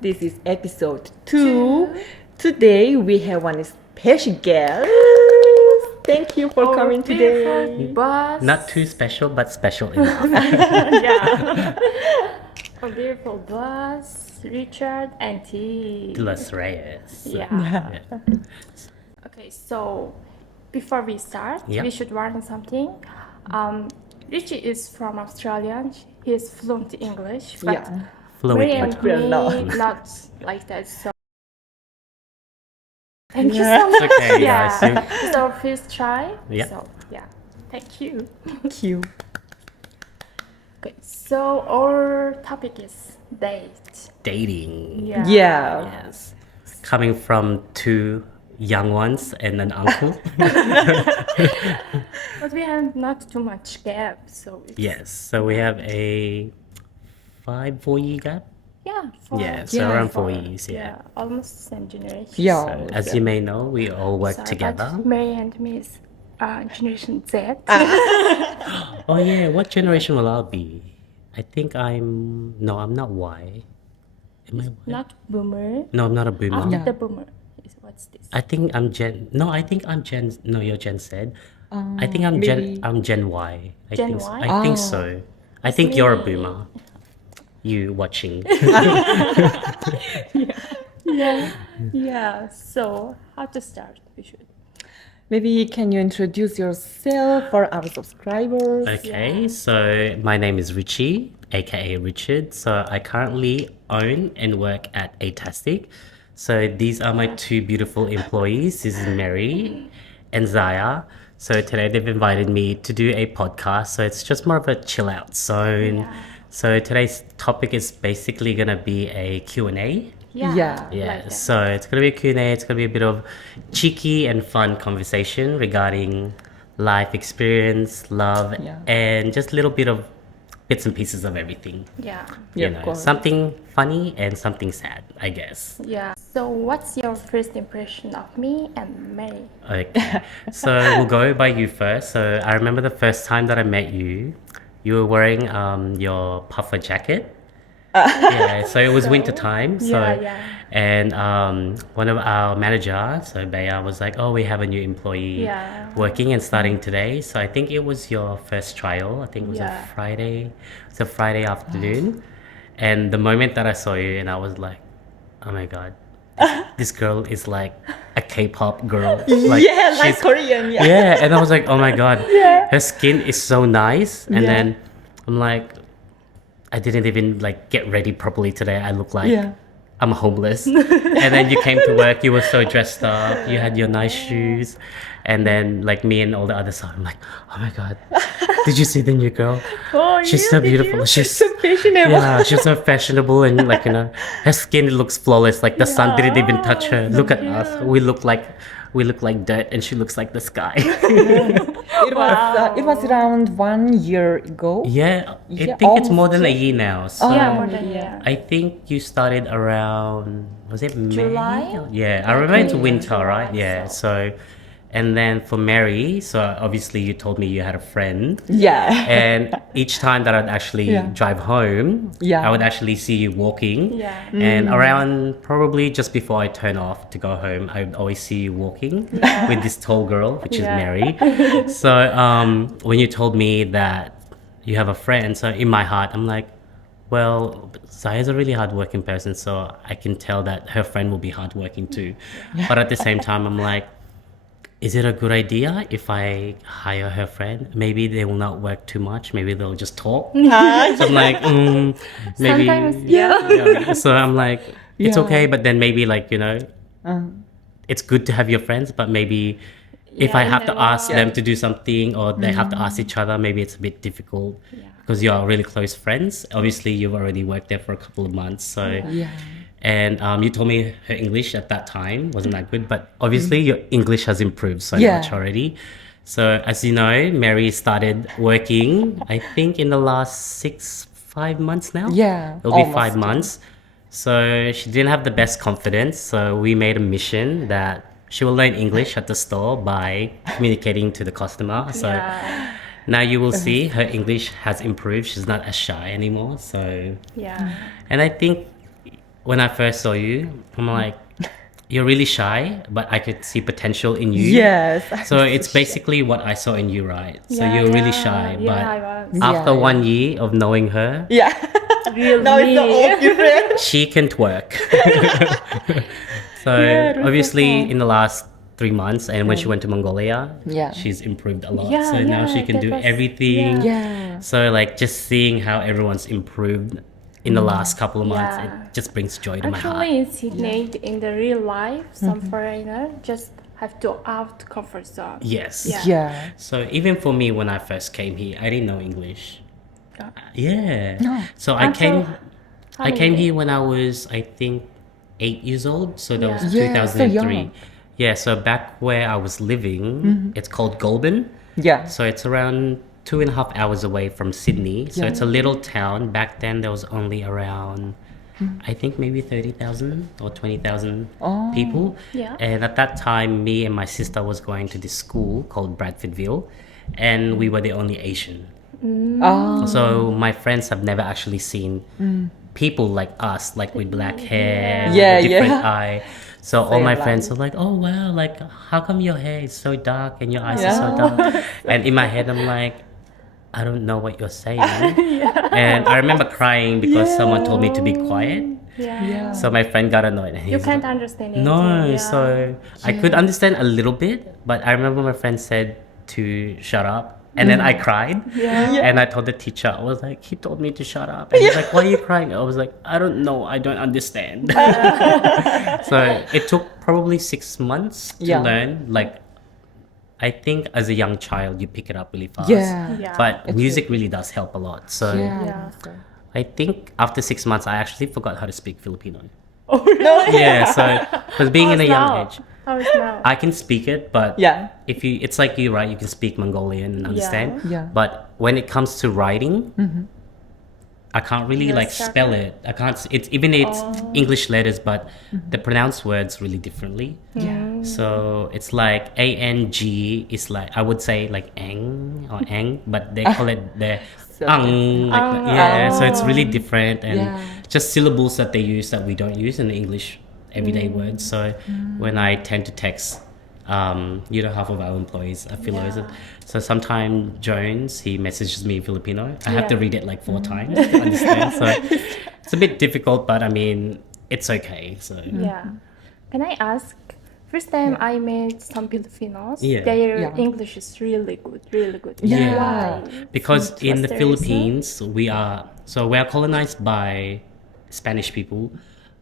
This is episode 2. Today we have one special guest. Thank you for coming today. Boss. Not too special, but special enough. Yeah. A beautiful boss, Richard and T. De Los Reyes. Yeah. Yeah. Okay, so before we start, Yeah. we should learn something. Richie is from Australia. He is fluent in English, but Yeah. Fluent Ray in and We are me not. not like that. So thank you so much. It's okay, Yeah. guys. It's our first try. Yeah. So yeah, thank you. Cute. Okay, so our topic is date. Dating. Yeah. Yeah. Yes. Coming from two young ones and an uncle. But we have not too much gap, so it's, Yes. So we have a 4 year gap. yeah, four. Yeah. So Yeah, around 4 Four. years. Yeah. Almost same generation. Yeah. So, as you may know, we all work So, together. But Mary and me is generation Z. Oh yeah. What generation will I be? I think I'm not Y. Am I Y? Not boomer. No, I'm not a boomer. After Yeah. the boomer, what's this? I think I'm Gen. No, I think I'm Gen. No, you're Gen Z. I think I'm maybe- Gen Y. I Gen think Y? I think Oh. so. I think you're a me. boomer. You watching? Yeah. So how to start? We should. Maybe can you introduce yourself for our subscribers? Okay, so my name is Richy, aka Richard. So I currently own and work at Atastic. So these are my two beautiful employees. This is Mary and Zaya. So today they've invited me to do a podcast. So it's just more of a chill out zone. Yeah. So today's topic is basically gonna be a Q&A. Yeah. Yeah. Yeah, Like that. so it's gonna be a Q&A. It's gonna be a bit of cheeky and fun conversation regarding life experience, love, Yeah. and just a little bit of bits and pieces of everything. Yeah. Yeah, You of know, course. something funny and something sad, I guess. Yeah. So what's your first impression of me and Mary? Okay, so we'll go by you first. So I remember the first time that I met you, you were wearing your puffer jacket. Yeah, so it was winter time. So Yeah. and one of our manager, so Bea, was like, "Oh, we have a new employee Yeah. working and starting today." So I think it was your first trial. I think it was Yeah. a Friday. It's a Friday afternoon, and the moment that I saw you, and I was like, "Oh my god, this girl is like a K-pop girl." Like, yeah, like she's- Korean. Yeah. yeah, and I was like, oh my god, her skin is so nice. And Yeah. then I'm like, I didn't even like get ready properly today. I look like Yeah. I'm homeless. And then you came to work, you were so dressed up, you had your nice shoes. And then like me and all the other stuff, I'm like, oh my god, did you see the new girl? Oh, She's yeah, so did beautiful. you? She's so fashionable. yeah, she's so fashionable and like, you know, her skin looks flawless. Like the sun didn't even touch her. Look at us. We look like dirt and she looks like the sky. It was around 1 year ago. Yeah, I Yeah, think it's more than a almost. year now. So Yeah, more than yeah. yeah. I think you started around, was it May? July? Yeah, I remember it's Yeah, winter, July, right? Yeah. So, and then for Mary, so obviously you told me you had a friend. Yeah. And each time that I'd actually Yeah. drive home, Yeah. I would actually see you walking. Yeah. And around probably just before I turn off to go home, I would always see you walking with this tall girl, which is Yeah. Mary. So when you told me that you have a friend, so in my heart, I'm like, well, Zaya's a really hardworking person, so I can tell that her friend will be hardworking too. But at the same time, I'm like, is it a good idea if I hire her friend? Maybe they will not work too much. Maybe they'll just talk. So I'm like, maybe. Sometimes, Yeah. So I'm like, it's Yeah. okay, but then maybe like, you know, it's good to have your friends, but maybe if Yeah, I in have the to ask long- them to do something or they have to ask each other, maybe it's a bit difficult Yeah. because you are really close friends. Obviously, you've already worked there for a couple of months. So, Yeah. and you told me her English at that time wasn't that good, but obviously your English has improved so Yeah. much already. So as you know, Mary started working, I think in the last 5 months now. Yeah, It'll be almost. 5 months. So she didn't have the best confidence. So we made a mission that she will learn English at the store by communicating to the customer. So Yeah. now you will see her English has improved. She's not as shy anymore. So, Yeah. and I think when I first saw you, I'm like, you're really shy, but I could see potential in you. Yes. So it's basically what I saw in you, right? So Yeah, you're really yeah. shy, Yeah, but I was. after Yeah, 1 year of knowing her, Yeah. Really? Now it's all different. she can twerk. So Yeah, it was so obviously fun. in the last 3 months, and when she went to Mongolia, Yeah. she's improved a lot. Yeah, So now she yeah, can that do was- everything. Yeah. So like just seeing how everyone's improved in the last couple of months, Yeah. it just brings joy to my heart. Actually, in Sydney, in the real life, some foreigner just have to out comfort zone. Yes. Yeah. Yeah. So even for me, when I first came here, I didn't know English. Yeah. Yeah. No. So I Until came. how I came many? here when I was, I think, 8 years old. So that was Yeah. Yeah, so 2003. young. Yeah. So back where I was living, it's called Goulburn. Yeah. So it's around 2.5 hours away from Sydney. So Yeah. it's a little town. Back then there was only around, I think maybe 30,000 or 20,000 Oh. people. Yeah. And at that time, me and my sister was going to this school called Bradfordville, and we were the only Asian. Oh. So my friends have never actually seen people like us, like with black hair, Yeah, with a different yeah. eye. So all Same my like- friends are like, "Oh wow, like how come your hair is so dark and your eyes Yeah. are so dark?" And in my head, I'm like, "I don't know what you're saying." And I remember crying because someone told me to be quiet. Yeah. Yeah. So my friend got annoyed. And You he's can't like, understand it. no, Yeah. so I could understand a little bit, but I remember my friend said to shut up, and then I cried. Yeah. And I told the teacher, I was like, he told me to shut up. And he's like, why are you crying? I was like, I don't know, I don't understand. So it took probably 6 months to Yeah. learn. Like, I think as a young child, you pick it up really fast. Yeah. Yeah. But music really does help a lot. So Yeah. Yeah. I think after 6 months, I actually forgot how to speak Filipino. Oh, really? Yeah, so because being in a young now? age, How is now? I can speak it, but Yeah. if you, it's like you, right? You can speak Mongolian and understand. Yeah. But when it comes to writing, I can't really You're like spell struggling. it. I can't. It's even it's English letters, but they pronounce words really differently. Yeah. So it's like ang is like I would say like ang or ang, but they call it the So- ang. Like yeah, so it's really Oh. different and Yeah. just syllables that they use that we don't use in the English everyday words. So when I tend to text, half of our employees are Philos. Yeah. So sometimes Jones, he messages me in Filipino. I have to Yeah. read it like 4 times to understand. So it's a bit difficult, but I mean, it's okay. So Yeah. Can I ask? First time I met some Filipinos, Yeah. their Yeah. English is really good, really good. Yeah. Why? because in the What's the Philippines, we are colonized by Spanish people,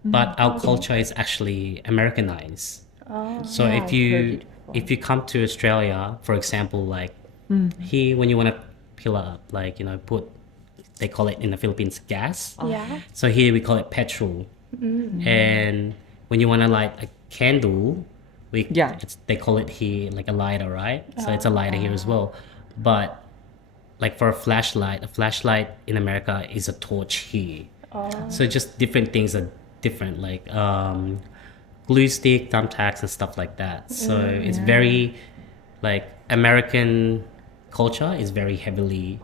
but our culture is actually Americanized. Oh. So Yeah, if I've heard you it before. if you come to Australia, for example, like here when you want to fill up, like put, they call it in the Philippines gas. Yeah. So here we call it petrol. And when you want to light a candle, Yeah. they call it here like a lighter, right? So it's a lighter here as well. But like for a flashlight in America is a torch here. So just different things are different, like glue stick, thumbtacks, and stuff like that. So it's very like American culture is very heavily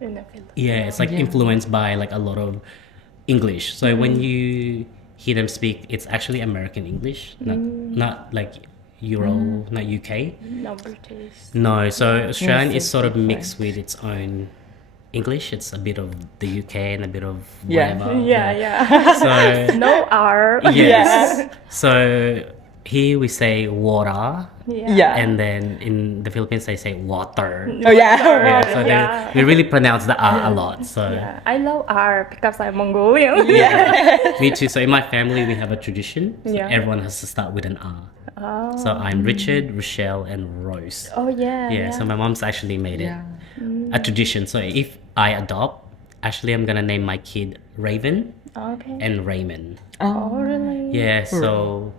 In the Philippines. it's like Yeah. influenced by like a lot of English. So when you hear them speak, it's actually American English, not like Euro, not UK. No British. No, so Australian Yes, is sort of it's mixed with its own English. It's a bit of the UK and a bit of Yeah. whatever. Yeah. So No R. yes. So here we say water, Yeah. and then in the Philippines they say water. Oh yeah. Yeah, so Yeah. we really pronounce the R a lot. So Yeah. I love R because I'm Mongolian. me too. So in my family we have a tradition. So Yeah. everyone has to start with an R. Oh. So I'm Richard, Rochelle, and Rose. Oh yeah. Yeah, so my mom's actually made it Yeah. a tradition. So if I adopt, actually I'm gonna name my kid Raven Okay. and Raymond. Oh really? Yeah, so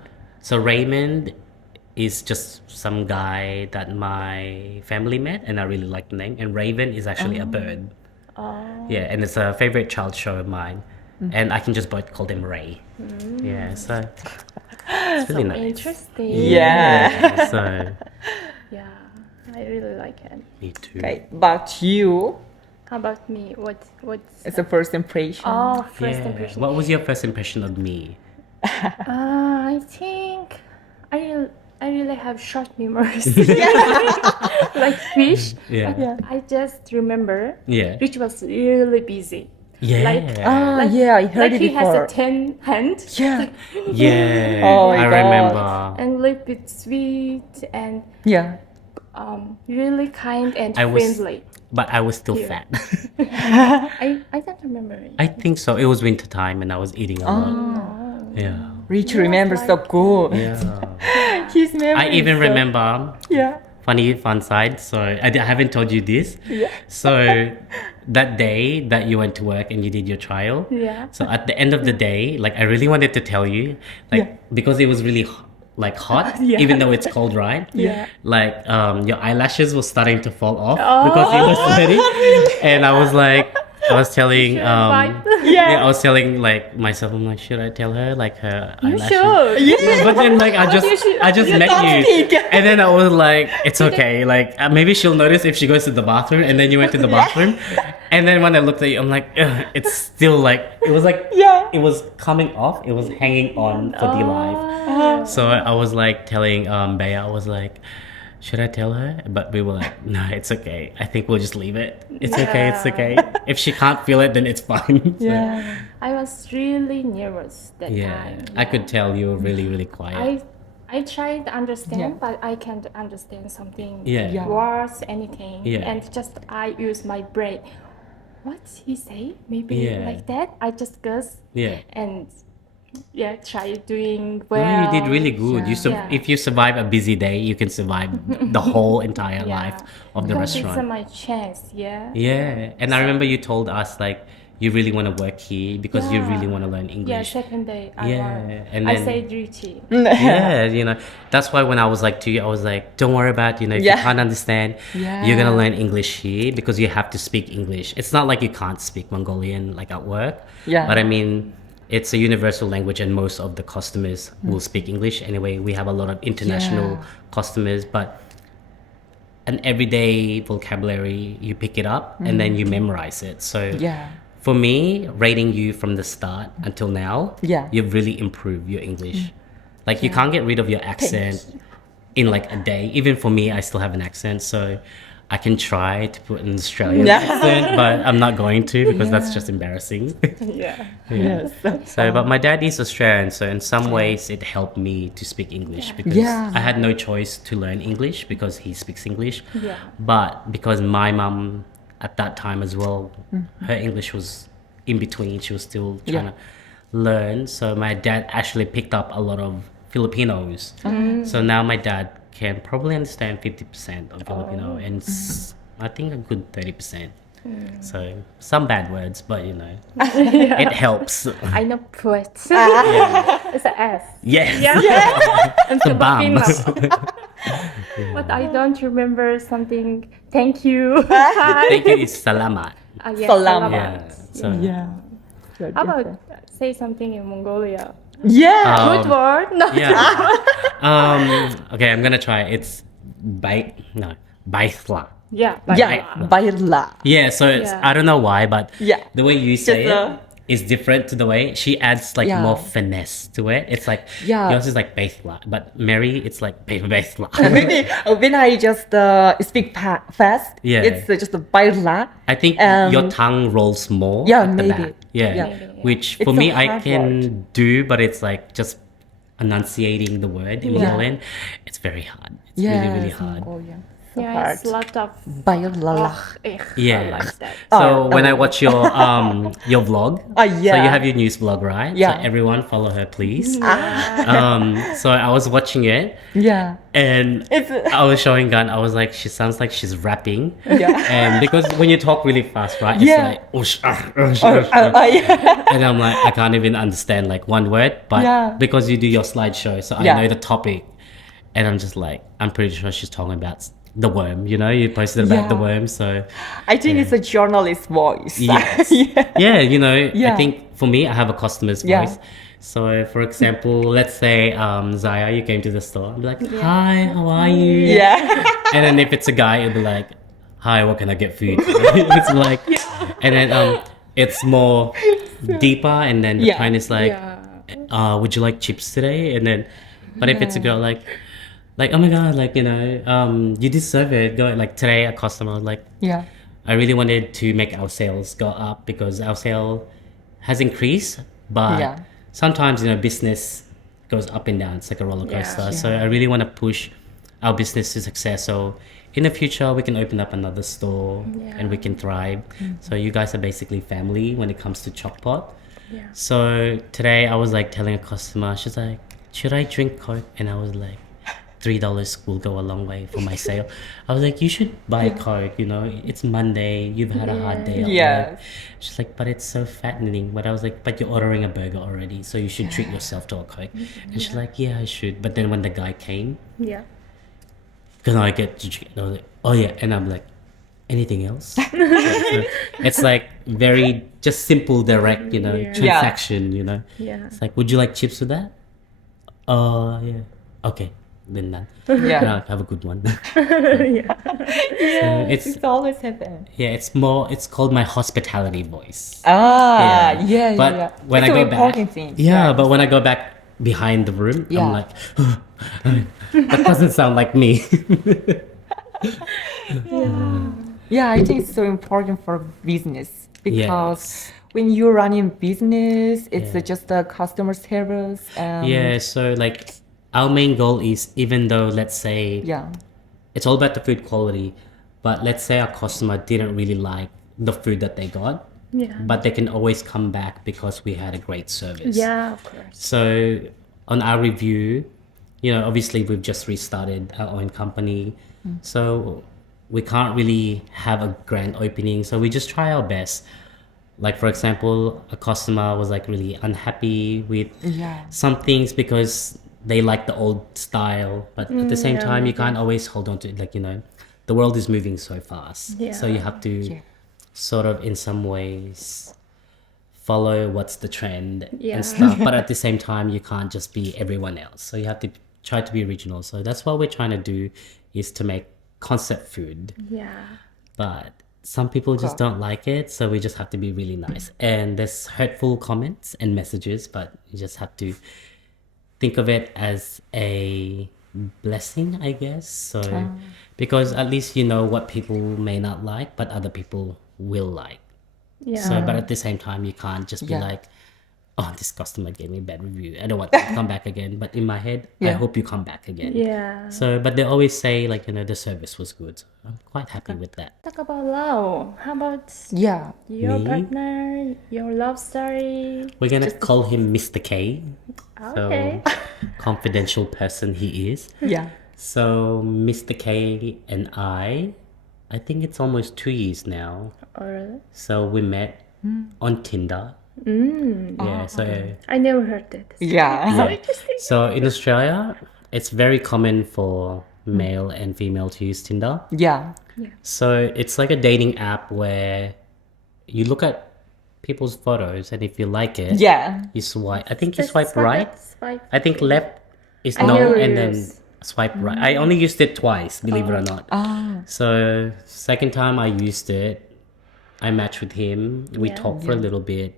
Raymond is just some guy that my family met and I really like the name. And Raven is actually a bird. Oh. Yeah, and it's a favorite child show of mine. And I can just both call them Ray. Yeah, so it's really nice. Interesting. Yeah. So Yeah. I really like it. me too. Okay, about you. How about me? What's It's a first impression. oh, first Yeah. impression? What was your first impression of me? I think I really have short memories. Like fish. Yeah. Yeah. I just remember Yeah. Richy was really busy. Yeah. Like- Yeah, I heard Like it he has before. a 10 hand. Yeah. Yeah. Oh my I God. remember. And little bit sweet and Yeah. really kind and I was- friendly. But I was still Yeah. fat. I don't remember it. I think so. It was winter time and I was eating a lot. Yeah. Rich remembers so good. Yeah. His memory. I even is so- remember Yeah. fun side. So I haven't told you this. Yeah. So that day that you went to work and you did your trial. Yeah. So at the end of the day, like I really wanted to tell you, like Yeah. because it was really like hot, Yeah. even though it's cold, right? Yeah. Like your eyelashes were starting to fall off because it was sweaty, and I was like, I was telling Yeah. I was telling like myself, I'm like, should I tell her like her You eyelashes? should. Yeah. But then like I just met don't you, speak. and then I was like, it's okay. Like maybe she'll notice if she goes to the bathroom, and then you went to the bathroom, and then when I looked at you, I'm like, ugh, it's still like it was like Yeah. it was coming off. It was hanging on for dear life. So I was like telling Bea, I was like, should I tell her? But we were like, no, it's okay. I think we'll just leave it. It's okay. It's okay. If she can't feel it, then it's fine. So, Yeah. I was really nervous that yeah. time. I could tell you were really, really quiet. I tried to understand, Yeah. but I can't understand something. Yeah. Yeah. Words, anything. Yeah. And just I use my brain. What's he say? Maybe Yeah. like that. I just guess Yeah. and try doing No, well. you did really good. Yeah. If you survive a busy day, you can survive the whole entire Yeah. life of the Because restaurant. It's my chance, yeah. Yeah, and I remember you told us like you really want to work here because you really want to learn Yeah, English. second day I Yeah, learned. and I then- said Richy. Yeah, you know, that's why when I was like to you, I was like, don't worry about, you know, if Yeah. you can't understand, Yeah. you're gonna learn English here because you have to speak English. It's not like you can't speak Mongolian like at work. Yeah. But I mean, it's a universal language and most of the customers will speak English. Anyway, we have a lot of international Yeah. customers, but an everyday vocabulary, you pick it up and then you memorize it. So Yeah. for me, rating you from the start until now, Yeah. you've really improved your English. Like you can't get rid of your accent in like a day. Even for me, I still have an accent, so I can try to put an Australian Yeah. accent, but I'm not going to because that's just embarrassing. Yeah. Yes. So, but my dad is Australian, so in some ways it helped me to speak English because Yeah. I had no choice to learn English because he speaks English. Yeah. But because my mum at that time as well, her English was in between. She was still trying to learn. So my dad actually picked up a lot of Filipinos. So now my dad can probably understand 50% of Filipino and I think a good 30%. So some bad words, but you know, it helps. I know put. Yeah. It's an S. Yes. And The bomb. Filipino. But I don't remember something. Thank you. Hi. Thank you is salamat. Yes, Salamat. Yeah. So Yeah. So How about different. say something in Mongolia? Yeah. Good word. No. yeah. Okay, I'm gonna try. It's baithla. Yeah. Yeah. Bairla. Yeah, so it's, Yeah. I don't know why, but Yeah. the way you say Just, it is different to the way she adds like Yeah. more finesse to it. It's like Yeah. yours is like baithla, but Mary it's like baithla. Maybe when I just speak fast, Yeah. it's just a bairla. I think your tongue rolls more. Yeah, at the maybe. back. Yeah. Yeah. Maybe, yeah. Which It's for a me I hard can do, but it's like just enunciating the word in Yeah. Mongolian. It's very hard. It's really, really hard. Mongolian. So Yeah, hard. it's a lot of Bairla. Yeah. like that. So when I Oh. watch your vlog, so yeah. you have your news vlog, right? Yeah. So everyone follow her, please. Ah. So I was watching it, Yeah. and It's I was showing Gun. I was like, she sounds like she's rapping. Yeah. And because when you talk really fast, right? It's Yeah. like, Yeah. and I'm like, I can't even understand like one word, but Yeah. because you do your slideshow, so I Yeah. know the topic, and I'm just like, I'm pretty sure she's talking about the worm. You know, you posted about the Yeah. worm, so. I think it's a journalist voice. Yes. Yeah. Yeah, you know, I Yeah. think for me, I have a customer's Yeah. voice. So, for example, let's say Zaya, you came to the store. I'd be like, hi, how are you? Yeah. And then if it's a guy, it'd be like, hi, what can I get for you? It's like, and then it's more deeper, and then the Yeah. tone is like, Yeah. would you like chips today? And then, but if it's a girl, like, oh my god, like, you deserve it. Go like today, a customer was like, Yeah. I really wanted to make our sales go up because our sale has increased, but Yeah. sometimes business goes up and down. It's like a roller coaster. Yeah. So I really want to push our business to success. So in the future, we can open up another store and we can thrive. So you guys are basically family when it comes to Chokpot. Yeah. So today I was like telling a customer, she's like, should I drink Coke? And I was like, $3 will go a long way for my sale. I was like, you should buy Coke, it's Monday, you've had a hard day at Yes. work. She's like, but it's so fattening. But I was like, but you're ordering a burger already, so you should treat yourself to a Coke. And she's like, yeah, I should. But then when the guy came, Yeah. because I get to drink, and I was like, oh yeah, and I'm like, anything else? So it's like very just simple, direct, transaction, Yeah. It's like, would you like chips with that? Yeah. Okay. Then done. Yeah. Yeah, have a good one. Yeah. So It's always happen. it's called my hospitality voice. Yeah. But when it's I go an important back, thing. but when I go back behind the room, Yeah. I'm like, that doesn't sound like me. Yeah, I think it's so important for business because Yes. when you're running business, it's Yeah. just a customer service. Yeah, so like our main goal is, even though let's say Yeah. it's all about the food quality, but let's say our customer didn't really like the food that they got, Yeah. but they can always come back because we had a great service. Yeah, of course. So on our review, obviously we've just restarted our own company, so we can't really have a grand opening. So we just try our best. Like for example, a customer was like really unhappy with Yeah. some things because they like the old style, but at the same time, you can't always hold on to it. Like, the world is moving so fast. Yeah. So you have to Yeah. sort of, in some ways, follow what's the trend Yeah. and stuff. But at the same time, you can't just be everyone else. So you have to try to be original. So that's what we're trying to do, is to make concept food. Yeah. But some people just don't like it. So we just have to be really nice. And there's hurtful comments and messages, but you just have to think of it as a blessing, I guess. So because at least you know what people may not like, but other people will like. Yeah. So but at the same time, you can't just be Yeah. like, oh, this customer gave me a bad review, I don't want to come back again. But in my head, I Yeah. hope you come back again. Yeah. So but they always say like, the service was good. So I'm quite happy with that. Talk about love. How about Yeah. your Me? partner, your love story? We're gonna call him Mr. K. Okay. So confidential person he is. Yeah. So Mr. K and I think it's almost 2 years now. Oh, really? So we met on Tinder. Yeah, so I never heard that. Yeah. So interesting. so in Australia, it's very common for male and female to use Tinder. Yeah. So it's like a dating app where you look at people's photos, and if you like it, Yeah. you swipe. I think you Just swipe right. Swipe. I think left is I no, never and then use. swipe right. I only used it twice, believe it or not. So second time I used it, I matched with him. We Yeah. talked for a little bit,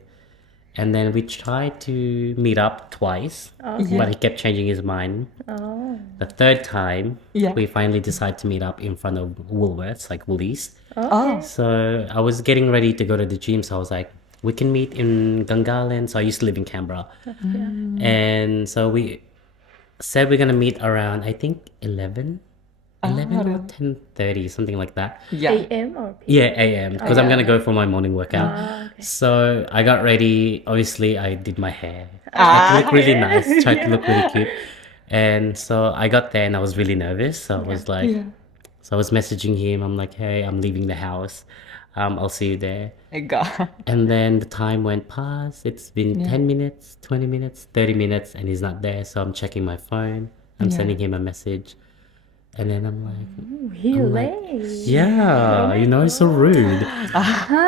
and then we tried to meet up twice, Okay. but he kept changing his mind. Oh. The third time, Yeah. we finally decided to meet up in front of Woolworths, like Woolies. Oh. So I was getting ready to go to the gym, so I was like, we can meet in Gungahlin. So I used to live in Canberra. And so we said we're gonna meet around, I think 11 or 10:30, something like that. Yeah. AM or PM? Yeah, AM, because I'm gonna go for my morning workout. Okay. So I got ready. Obviously, I did my hair. Tried to look really nice. Tried to look really cute. And so I got there, and I was really nervous. So I was like, so I was messaging him. I'm like, hey, I'm leaving the house. I'll see you there. My God. And then the time went past. It's been 10 minutes, 20 minutes, 30 minutes, and he's not there. So I'm checking my phone. I'm sending him a message. And then I'm like, Ooh, he late. yeah, it's so rude.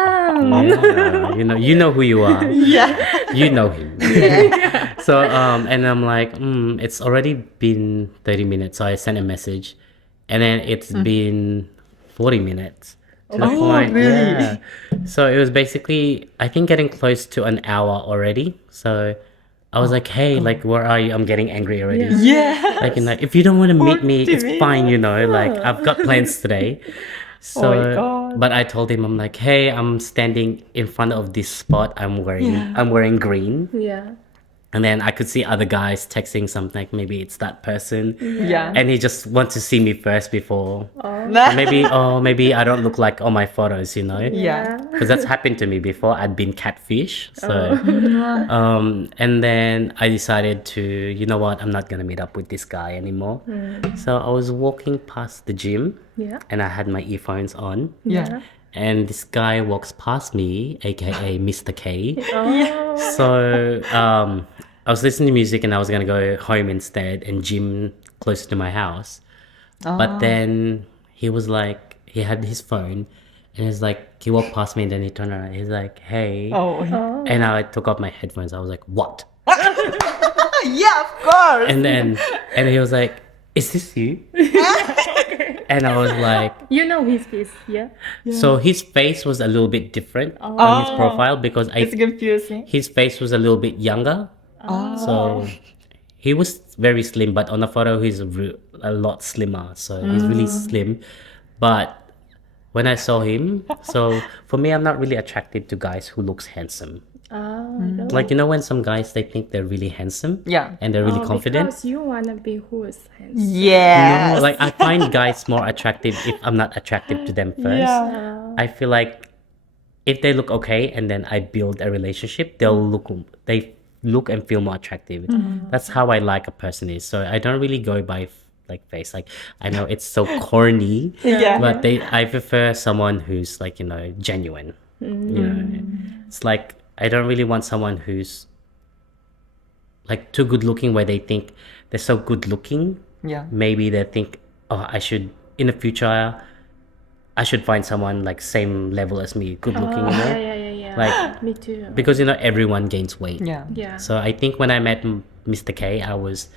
Yeah, you know who you are. Yeah. You know him. So, and I'm like, it's already been 30 minutes. So I sent a message, and then it's been 40 minutes. To the Oh, point, really? yeah. So it was basically, I think, getting close to an hour already. So I was like, hey, like, where are you? I'm getting angry already. Yeah. Like, if you don't want to meet me, it's Motivate. fine, like, I've got plans today. So, my God. but I told him, I'm like, hey, I'm standing in front of this spot. I'm wearing green. Yeah. And then I could see other guys texting something, like maybe it's that person. Yeah. And he just wants to see me first before. Nah. Maybe I don't look like all my photos, Yeah. Because that's happened to me before. I'd been catfish. So, and then I decided to, you know what, I'm not going to meet up with this guy anymore. So I was walking past the gym Yeah. and I had my earphones on. Yeah. And this guy walks past me, aka Mr. K. Oh. So I was listening to music and I was going to go home instead and gym closer to my house. But then he was like, he had his phone and he's like, he walked past me and then he turned around. He's like, hey. Oh. And I took off my headphones. I was like, what? Yeah, of course. And he was like, is this you? And I was like, You know his face, yeah? so his face was a little bit different on his profile because It's confusing. his face was a little bit younger. So he was very slim, but on the photo he's a lot slimmer. So he's really slim. But when I saw him, so for me, I'm not really attracted to guys who looks handsome. Oh, Like, when some guys, they think they're really handsome. Yeah. And they're really confident. Because you wanna be who is handsome. Yes. No, like I find guys more attractive if I'm not attractive to them first. Yeah. I feel like if they look okay and then I build a relationship, they look and feel more attractive. That's how I like a person is. So I don't really go by like face. Like I know it's so corny, Yeah. but I prefer someone who's like genuine. It's like I don't really want someone who's like too good looking where they think they're so good looking. Yeah. Maybe they think, oh, I should in the future I should find someone like same level as me, good looking, Yeah. Like Me too. because everyone gains weight. Yeah. Yeah. So I think when I met Mr. K, I was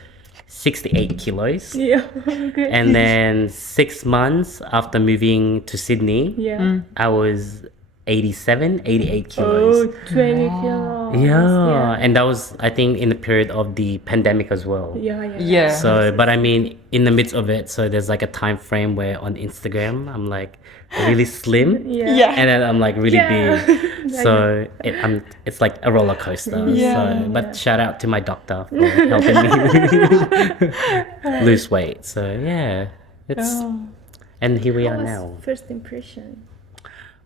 68 kilos. Yeah. Okay. And then 6 months after moving to Sydney, Yeah. I was 88 kilos. Oh, 20 kilos. Yeah. And that was, I think, in the period of the pandemic as well. Yeah. Yeah. So, but I mean, in the midst of it, so there's like a time frame where on Instagram, I'm like really slim. Yeah. Yeah. And then I'm like really Yeah. big. So it's like a roller coaster. Yeah. So, but shout out to my doctor for helping me lose weight. So yeah, and here we What are was now. first impression?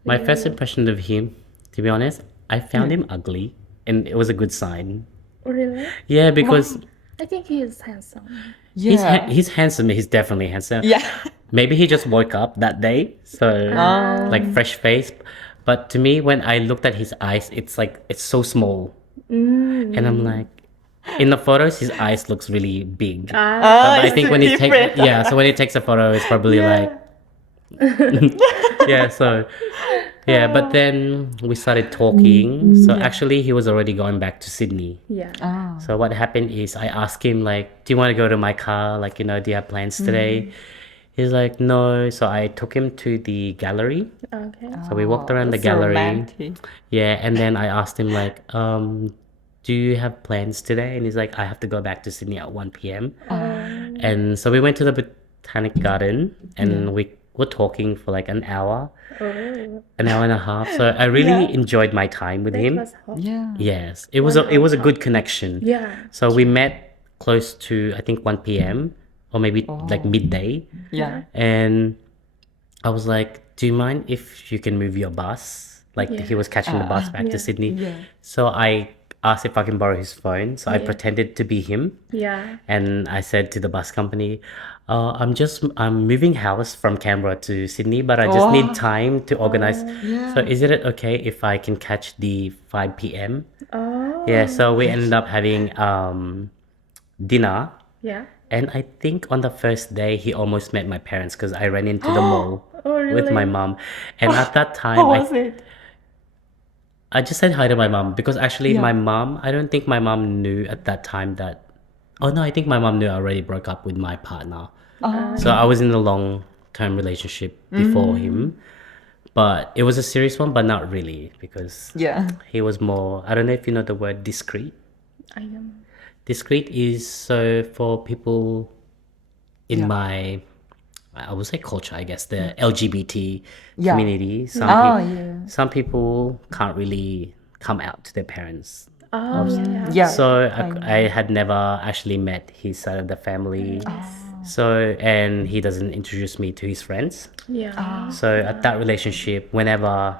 My first impression of him, to be honest, I found him ugly, and it was a good sign. Oh, really? Yeah, because I think he is handsome. Yeah. he's handsome. He's definitely handsome. Yeah. Maybe he just woke up that day, so like fresh face. But to me, when I looked at his eyes, it's like it's so small, and I'm like, in the photos, his eyes looks really big. But I think when he takes, so when he takes a photo, it's probably like, yeah. So yeah, but then we started talking. So actually, he was already going back to Sydney. Yeah. So what happened is I asked him like, do you want to go to my car? Like, do you have plans today? He's like, no. So I took him to the gallery. Okay. So we walked around the So gallery. romantic. Yeah, and then I asked him like, do you have plans today? And he's like, I have to go back to Sydney at 1 p.m. And so we went to the Botanic Garden and we were talking for like an hour and a half. So I really enjoyed my time with him. Was hot. Yeah. Yes, it was a good connection. Yeah. So we met close to I think 1 p.m. or maybe like midday, Yeah. and I was like, "Do you mind if you can move your bus?" Like he was catching the bus back to Sydney. Yeah. So I asked if I can borrow his phone. So I pretended to be him, Yeah. and I said to the bus company, I'm moving house from Canberra to Sydney, but I just need time to organize. So is it okay if I can catch the 5 p.m.? Oh. Yeah, so we ended up having dinner. Yeah. And I think on the first day, he almost met my parents because I ran into the mall Oh, really? with my mom. And at that time, How was it? I just said hi to my mom because actually my mom, I don't think my mom knew at that time that, oh no, I think my mom knew I already broke up with my partner. So I was in a long-term relationship before him. but it was a serious one, but not really, because Yeah. he was more, I don't know if you know the word discreet. I know. Discreet is so for people in Yeah. my, I would say culture, I guess, the LGBT Yeah. community. Some people can't really come out to their parents. Oh, yeah. Yeah. So I know. I had never actually met his side of the family. So, and he doesn't introduce me to his friends. Yeah. So at that relationship, whenever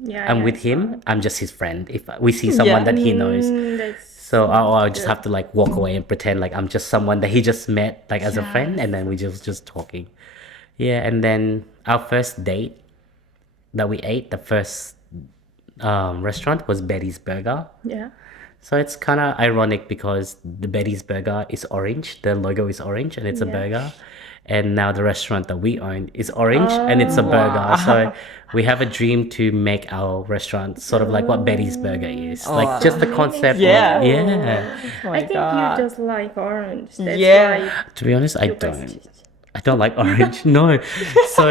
Yeah. I'm yeah, with so- him, I'm just his friend. If we see someone Yeah. that he knows, That's so I'll just have to like walk away and pretend like I'm just someone that he just met like as a friend, and then we just talking. Yeah, and then our first date that we ate, the first restaurant was Betty's Burger. yeah. So it's kind of ironic because the Betty's Burger is orange, the logo is orange, and it's a Yeah. burger. And now the restaurant that we own is orange and it's a burger. So we have a dream to make our restaurant sort of like what Betty's Burger is. Like just the concept. Yeah. Yeah. Oh my I think God. you just like orange. That's Yeah. why To be honest, I you guys- don't. I don't like orange. No. So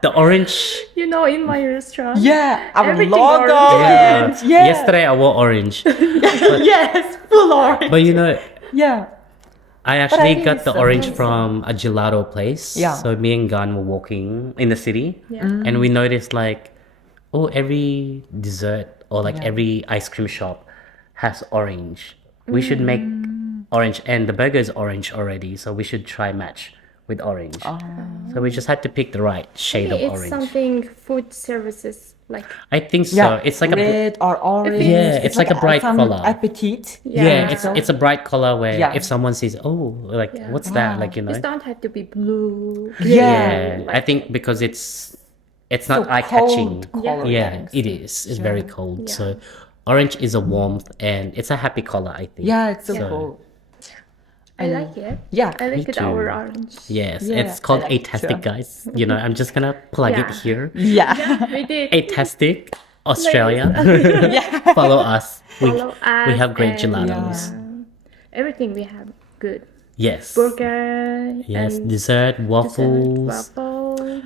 the orange. You know, in my restaurant. Yeah, our Everything logo. orange. And, yeah. Yesterday I wore orange. Yes, full orange. But you know, Yeah. I I actually think got it's the orange amazing. from a gelato place. Yeah. So me and Gan were walking in the city, Yeah. and we noticed like, oh, every dessert or like Yeah. every ice cream shop has orange. We should make orange, and the burger is orange already, so we should try match with orange. So we just had to pick the right shade Maybe of it's orange. something food services like. I think so. Yeah. It's like a red or orange. Yeah, it's like a bright some color. Appetite. yeah, Yeah. it's a bright color where Yeah. if someone says, oh, like Yeah. what's that? Like, you know. It don't have to be blue. Yeah. Yeah, I think because it's So not eye catching. cold Yeah. color Yeah, things. it is. It's very cold. Yeah. So orange is a warmth and it's a happy color, I think. Yeah, it's so So- cool. I like it. Yeah. I like Me it our too. orange. Yes, Yeah, it's called I like Atastic, too. guys. You know, I'm just gonna plug it Yeah. here. Yeah. We did. Atastic, Australia. Yeah. Follow us. Follow We us have great and, gelatos. everything we have good. Yes. Burger. Yes, and dessert, waffles. waffle.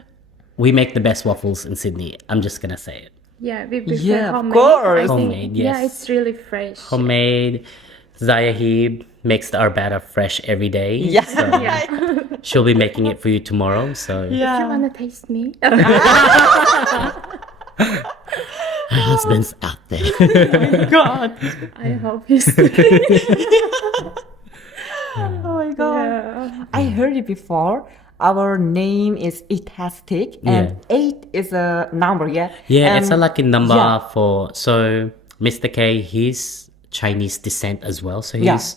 We make the best waffles in Sydney. I'm just gonna say it. Yeah, we prefer Yeah, of homemade. course. I think, Homemade, Yeah, yes. it's really fresh. Homemade. Zayahib makes our batter fresh every day. Yeah. So she'll be making it for you tomorrow. So If you Yeah. wanna taste me, her husband's out there. God. I hope he's. Oh my God. Yeah. I heard it before. Our name is Itastic and 8 is a number, yeah? Yeah, it's a And- lucky number yeah. for so Mr. K, he's Chinese descent as well. So Yeah. he's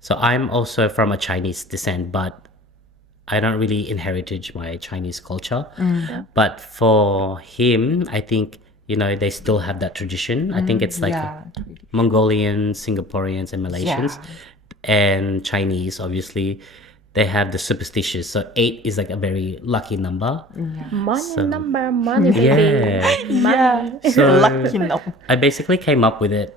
so I'm also from a Chinese descent, but I don't really inherited my Chinese culture. But for him, I think, you know, they still have that tradition. I think it's like yeah. Mongolians, Singaporeans, and Malaysians, and Chinese, obviously, they have the superstitious. So 8 is like a very lucky number. Money number, money baby. Yeah. Yeah. So- Lucky number. I basically came up with it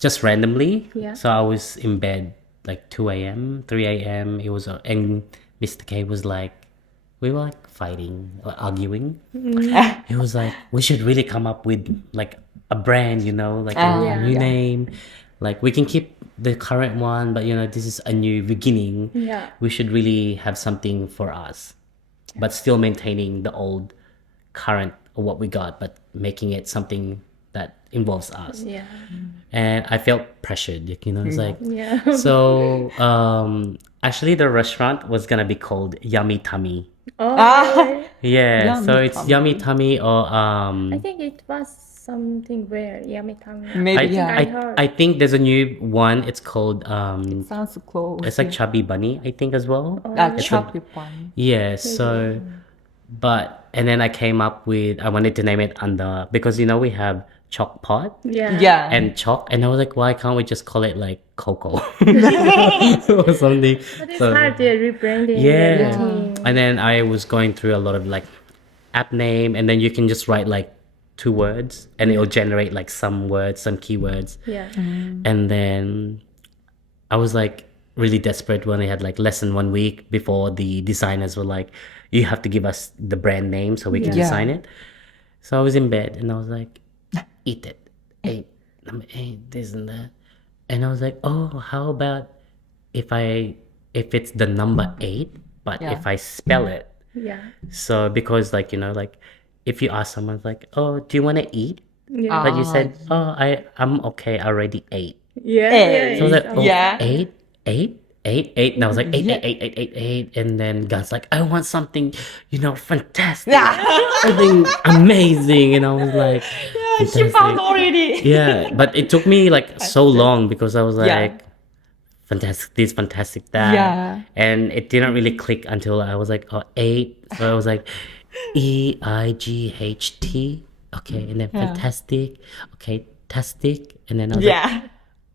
just randomly. Yeah. So I was in bed like 2 a.m., 3 a.m. It was, and Mr. K was like, we were like fighting or arguing. He was like, we should really come up with like a brand, you know, like a new Yeah. name. Like we can keep the current one, but you know, this is a new beginning. Yeah. We should really have something for us, but still maintaining the old current of what we got, but making it something that involves us. Yeah. And I felt pressured, you know, it's like, Yeah. so actually the restaurant was gonna be called Yummy Tummy. Oh, Ah. Yeah, so Yummy it's Tummy. Yummy Tummy or I think it was something weird. Yummy tummy. Maybe, yeah. I heard. I think there's a new one. It's called Sounds close. it's like Chubby Bunny, I think as well. chocolate one. Yeah, so but and then I came up with I wanted to name it under because you know we have Choc Pot Yeah. Yeah. and Choc, and I was like, why can't we just call it like Coco or something? But it's So- hard to rebranding. Yeah. everything. And then I was going through a lot of like app name, and then you can just write like 2 words, and it'll generate like some words, some keywords. Yeah. And then I was like really desperate when I had like less than 1 week before the designers were like, you have to give us the brand name so we can Yeah. design it. So I was in bed and I was like, eat it. Eight. Number eight, this and that. And I was like, oh, how about if it's the number eight, but Yeah. if I spell it. Yeah. So because like, like if you ask someone like, oh, do you want to eat? Yeah. But you said, oh, I'm okay, I already ate. Yeah. Eight. So I was like, yeah. oh, Yeah. eight. And I was like, eight, Yeah. eight. And then God's like, I want something, fantastic. Yeah. Something amazing. And I was like, She fantastic. found already. Yeah, but it took me like so long because I was like, Yeah. fantastic this, fantastic that. Yeah. And it didn't really click until I was like, oh, eight. So I was like, EIGHT. Okay, and then fantastic. Okay, tastic. And then I was like, Yeah.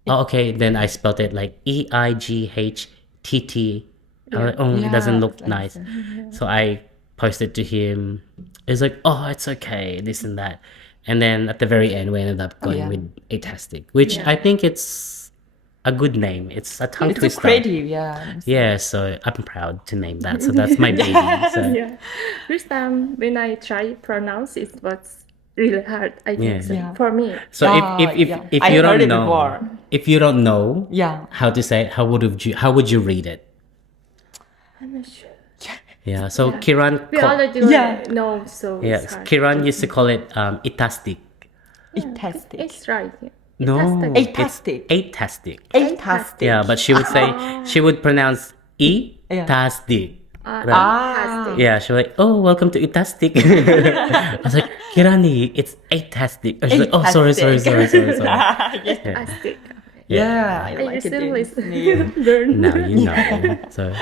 oh, okay. Then I spelled it like EIGHTT. I was like, oh, it Yeah, doesn't look like nice. So I posted to him. It's like, oh, it's okay, this and that. And then at the very end, we ended up going yeah. with Atastic, which I think it's a good name. It's a tongue It's twister. creative, yeah. Yeah, so I'm proud to name that. So that's my baby. So. Yeah. First time when I tried pronounce it was really hard. I think Yeah. so. Yeah. For me. So Ah, if yeah. if I you heard don't it know, before. if you don't know Yeah. how to say it, how would you read it? I'm not sure. Yeah. So Kiran, We already Yeah. know, so yeah, it's hard. Kiran used to call it Itastic. Fantastic. It's right. Yeah. No, Atastic. it's Atastic. Fantastic. Yeah, but she would say she would pronounce Itastic. Fantastic. Yeah, she was like, "Oh, welcome to Itastic." I was like, "Kirani, it's Atastic." She's like, "Oh, sorry." Fantastic. Yeah, I I like it. recently Yeah. learned. Now you know. So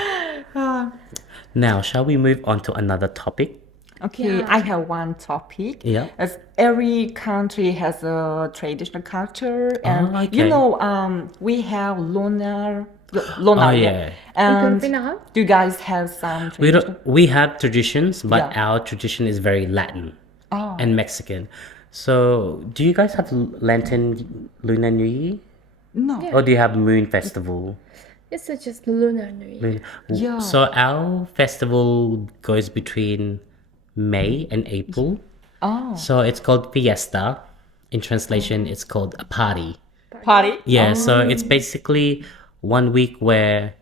now, shall we move on to another topic? Okay, I have one topic. Yeah. As every country has a traditional culture, and okay. we have lunar. Oh, yeah. And Filipino? do you guys have some We traditional? don't. We have traditions, but Yeah. our tradition is very Latin Oh. and Mexican. So, do you guys have Lantern Lunar New Year, No. or do you have Moon Festival? It's just Lunar New Year. Yeah. So our festival goes between May and April. Oh. So it's called Fiesta. In translation, it's called a party. Party? Yeah, so it's basically 1 week where,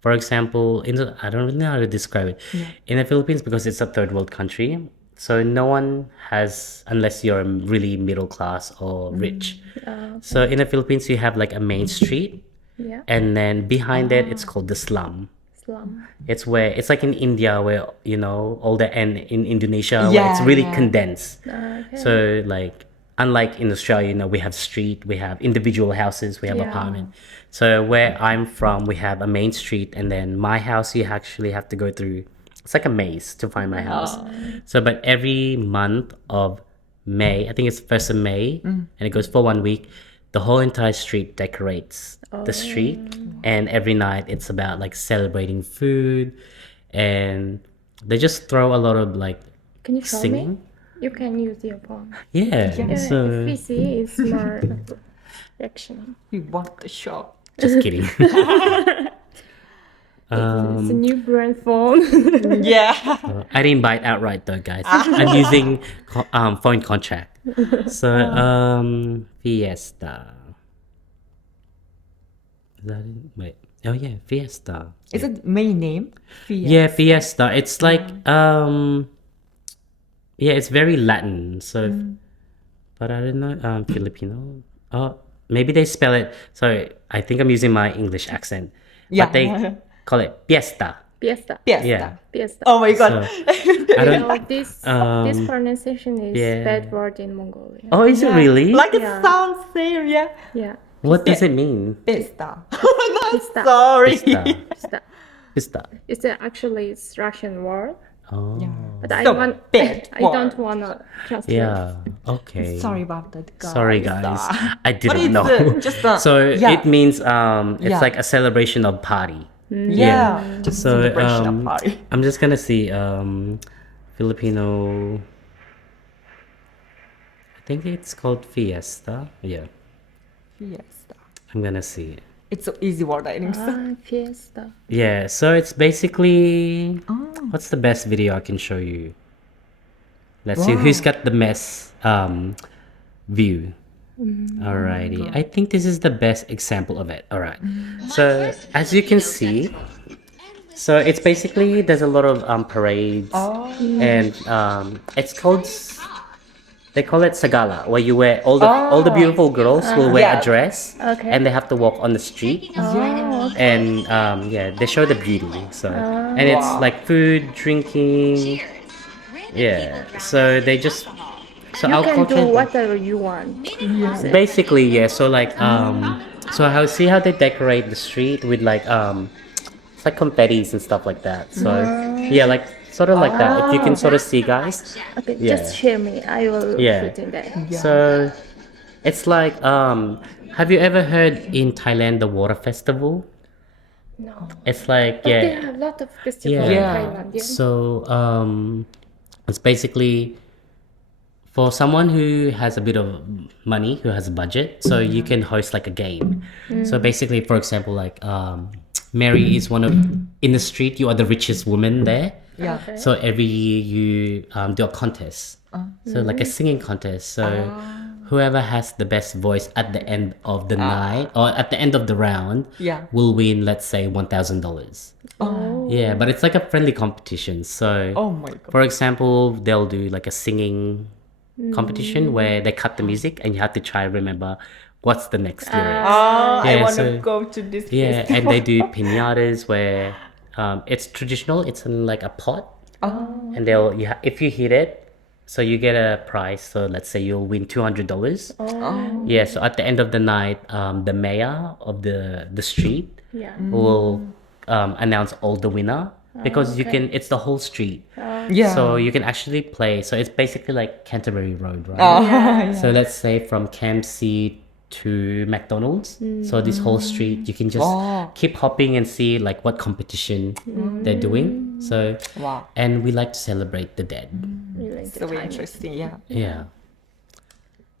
for example, I don't really know how to describe it. In the Philippines, because it's a third world country, so no one has, unless you're really middle class or rich. So in the Philippines, you have like a main street, Yeah. and then behind it, it's called the slum. Slum. It's like in India where, all the, and in Indonesia where it's really Yeah. condensed. Okay. So like, unlike in Australia, we have street, we have individual houses, we have Yeah. apartment. So where I'm from, we have a main street, and then my house, you actually have to go through, it's like a maze to find my house. So, but every month of May, I think it's 1st of May, and it goes for 1 week, the whole entire street decorates the street, and every night it's about like celebrating food, and they just throw a lot of like Can you show singing. me? You can use your phone. Yeah, Yeah, so if we see, it's more action. We want the show. just kidding. It's a new brand phone. Yeah. I didn't buy it outright though, guys. I'm using phone contract. So Fiesta. Is that it? Wait. Oh yeah, Fiesta. Is it main name? Yeah, Fiesta. It's like yeah, it's very Latin. So but I don't know Filipino. Oh, maybe they spell it. Sorry, I think I'm using my English accent. Yeah. But they call it Fiesta. Fiesta. Fiesta. Yeah. Fiesta. Oh my god. So, I don't No, this pronunciation is yeah. bad word in Mongolia. Oh, is it really? Like it Yeah. sounds same, yeah. Yeah. What does it mean? Pista. Pista. Sorry. Pista. Pista. Pista. It's actually it's Russian word, Oh. but I So want bad I don't wanna translate. Yeah. Okay. Sorry about that, guys. Sorry, guys. I But didn't it's know. just So yeah. it means it's Yeah. like a celebration of party. yeah. Just So celebration of party. I'm just gonna see Filipino. I think it's called Fiesta. Yeah. Fiesta. I'm gonna see. It's so easy word, I think. So. Fiesta. Yeah. So it's basically Oh. what's the best video I can show you? Let's see who's got the best view. Alrighty, I think this is the best example of it. All right, so as you can see, so it's basically there's a lot of parades, and it's called they call it sagala, where you wear all the beautiful girls will wear a dress, and they have to walk on the street, and they show the beauty. So and it's like food, drinking, So they just. So You our can culture, do whatever you want. basically, so like so how see how they decorate the street with like it's like confettis and stuff like that. So like sort of like that. If you can sort of see, guys. Okay, Yeah. just share me. I will put in there. So it's like have you ever heard in Thailand the water festival? No. It's like But they have a lot of festivals in Thailand. Yeah. So it's basically for someone who has a bit of money, who has a budget, so you can host like a game. So basically, for example, like Mary is one of in the street. You are the richest woman there. Yeah. Okay. So every year you do a contest. So like a singing contest. So whoever has the best voice at the end of the night or at the end of the round will win, let's say, $1,000. Yeah, but it's like a friendly competition. So Oh my god. for example, they'll do like a singing competition where they cut the music and you have to try remember what's the next lyrics. I Yeah, want to so- go to this Yeah, festival. and they do pinatas where it's traditional. It's in like a pot, and if you hit it, so you get a prize. So let's say you'll win $200. Yeah. So at the end of the night, the mayor of the street Yeah. will announce all the winner because you can. It's the whole street. Yeah. So you can actually play. So it's basically like Canterbury Road, right? So let's say from Camp C to McDonald's. So this whole street, you can just keep hopping and see like what competition they're doing. So Wow. and we like to celebrate the dead. Really So good time. interesting. Yeah. Yeah.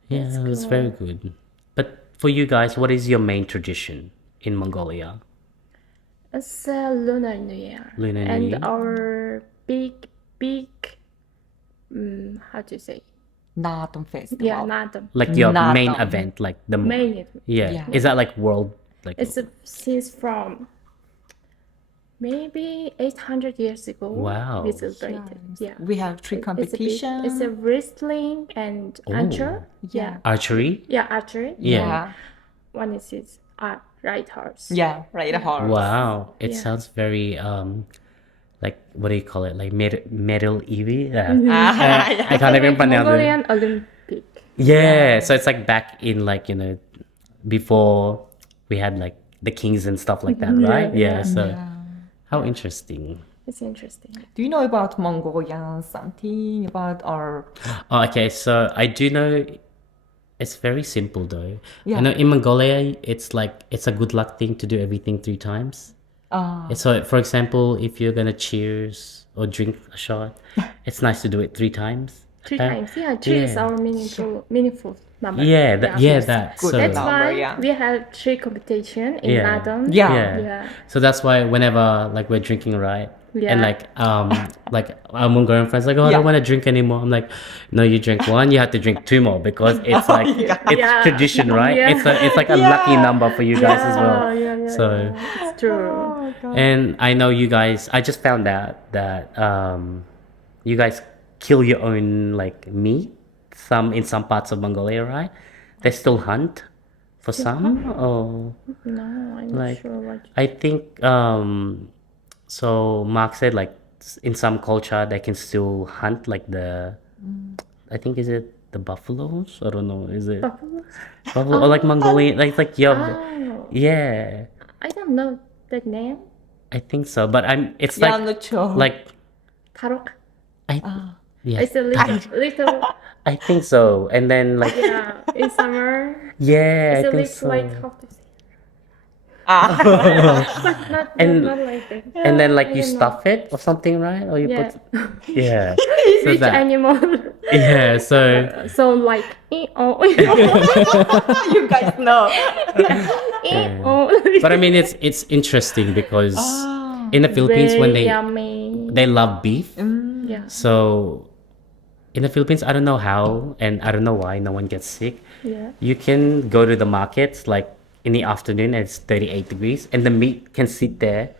Yeah, it's very good. But for you guys, what is your main tradition in Mongolia? It's a Lunar New Year. Lunar New and Year. our big, how to say? Natom Festival. Yeah, Nadam. Like your Not main on- event, like the Main. Yeah. Is that like world like It's since from maybe 800 years ago. Wow. We celebrated. Yeah. We have three competitions. It's a wrestling and archer. Yeah. archery? Yeah, archery. Yeah. One is right horse. Yeah, right. A horse. Wow. It Yeah. sounds very like what do you call it? Like medieval. I can't even pronounce it. Mongolian Olympic. Yeah, so it's like back in like, before we had like the kings and stuff like that, right? Yeah, so how interesting. It's interesting. Do you know about Mongolian something about our? Oh, okay, so I do know it's very simple though. Yeah. I know in Mongolia it's like it's a good luck thing to do everything 3 times. So for example, if you're gonna cheers or drink a shot, it's nice to do it 3 times. 3 times. Yeah, 3 is Yeah. our meaningful number. Yeah, that that. Good. So That's number, why yeah. we have 3 competition in Yeah. Nadam. Yeah. yeah. So that's why whenever like we're drinking, right? Yeah. And like our Mongolian friends like, oh, I don't want to drink anymore. I'm like, no, you drink 1, you have to drink 2 more because it's like it's Yeah. tradition, right? Yeah. It's like a lucky number for you guys as well. Yeah, So it's true. and I know you guys. I just found out that you guys kill your own like meat. In some parts of Mongolia, right? They still hunt for some, or No, I'm not Like- sure what. I think so Mark said like in some culture they can still hunt like I think is it the buffaloes? I don't know. Is it buffalo or like Mongolian like Oh, yeah. I don't know that name. I think so. But it's Yeah, like I'm not sure. like Tarok. yeah. It's a little I think so. And then like yeah, in summer. yeah, It's I a think little so. like how to say. Not And- like that. And then like I you don't know. stuff it or something, right? Or you Yeah. put yeah. So Which that animal? yeah, so So like oh, you guys know. but I mean it's interesting because in the Philippines when Very they yummy. they love beef. Yeah. So in the Philippines, I don't know how and I don't know why no one gets sick. Yeah. You can go to the markets like in the afternoon and it's 38 degrees and the meat can sit there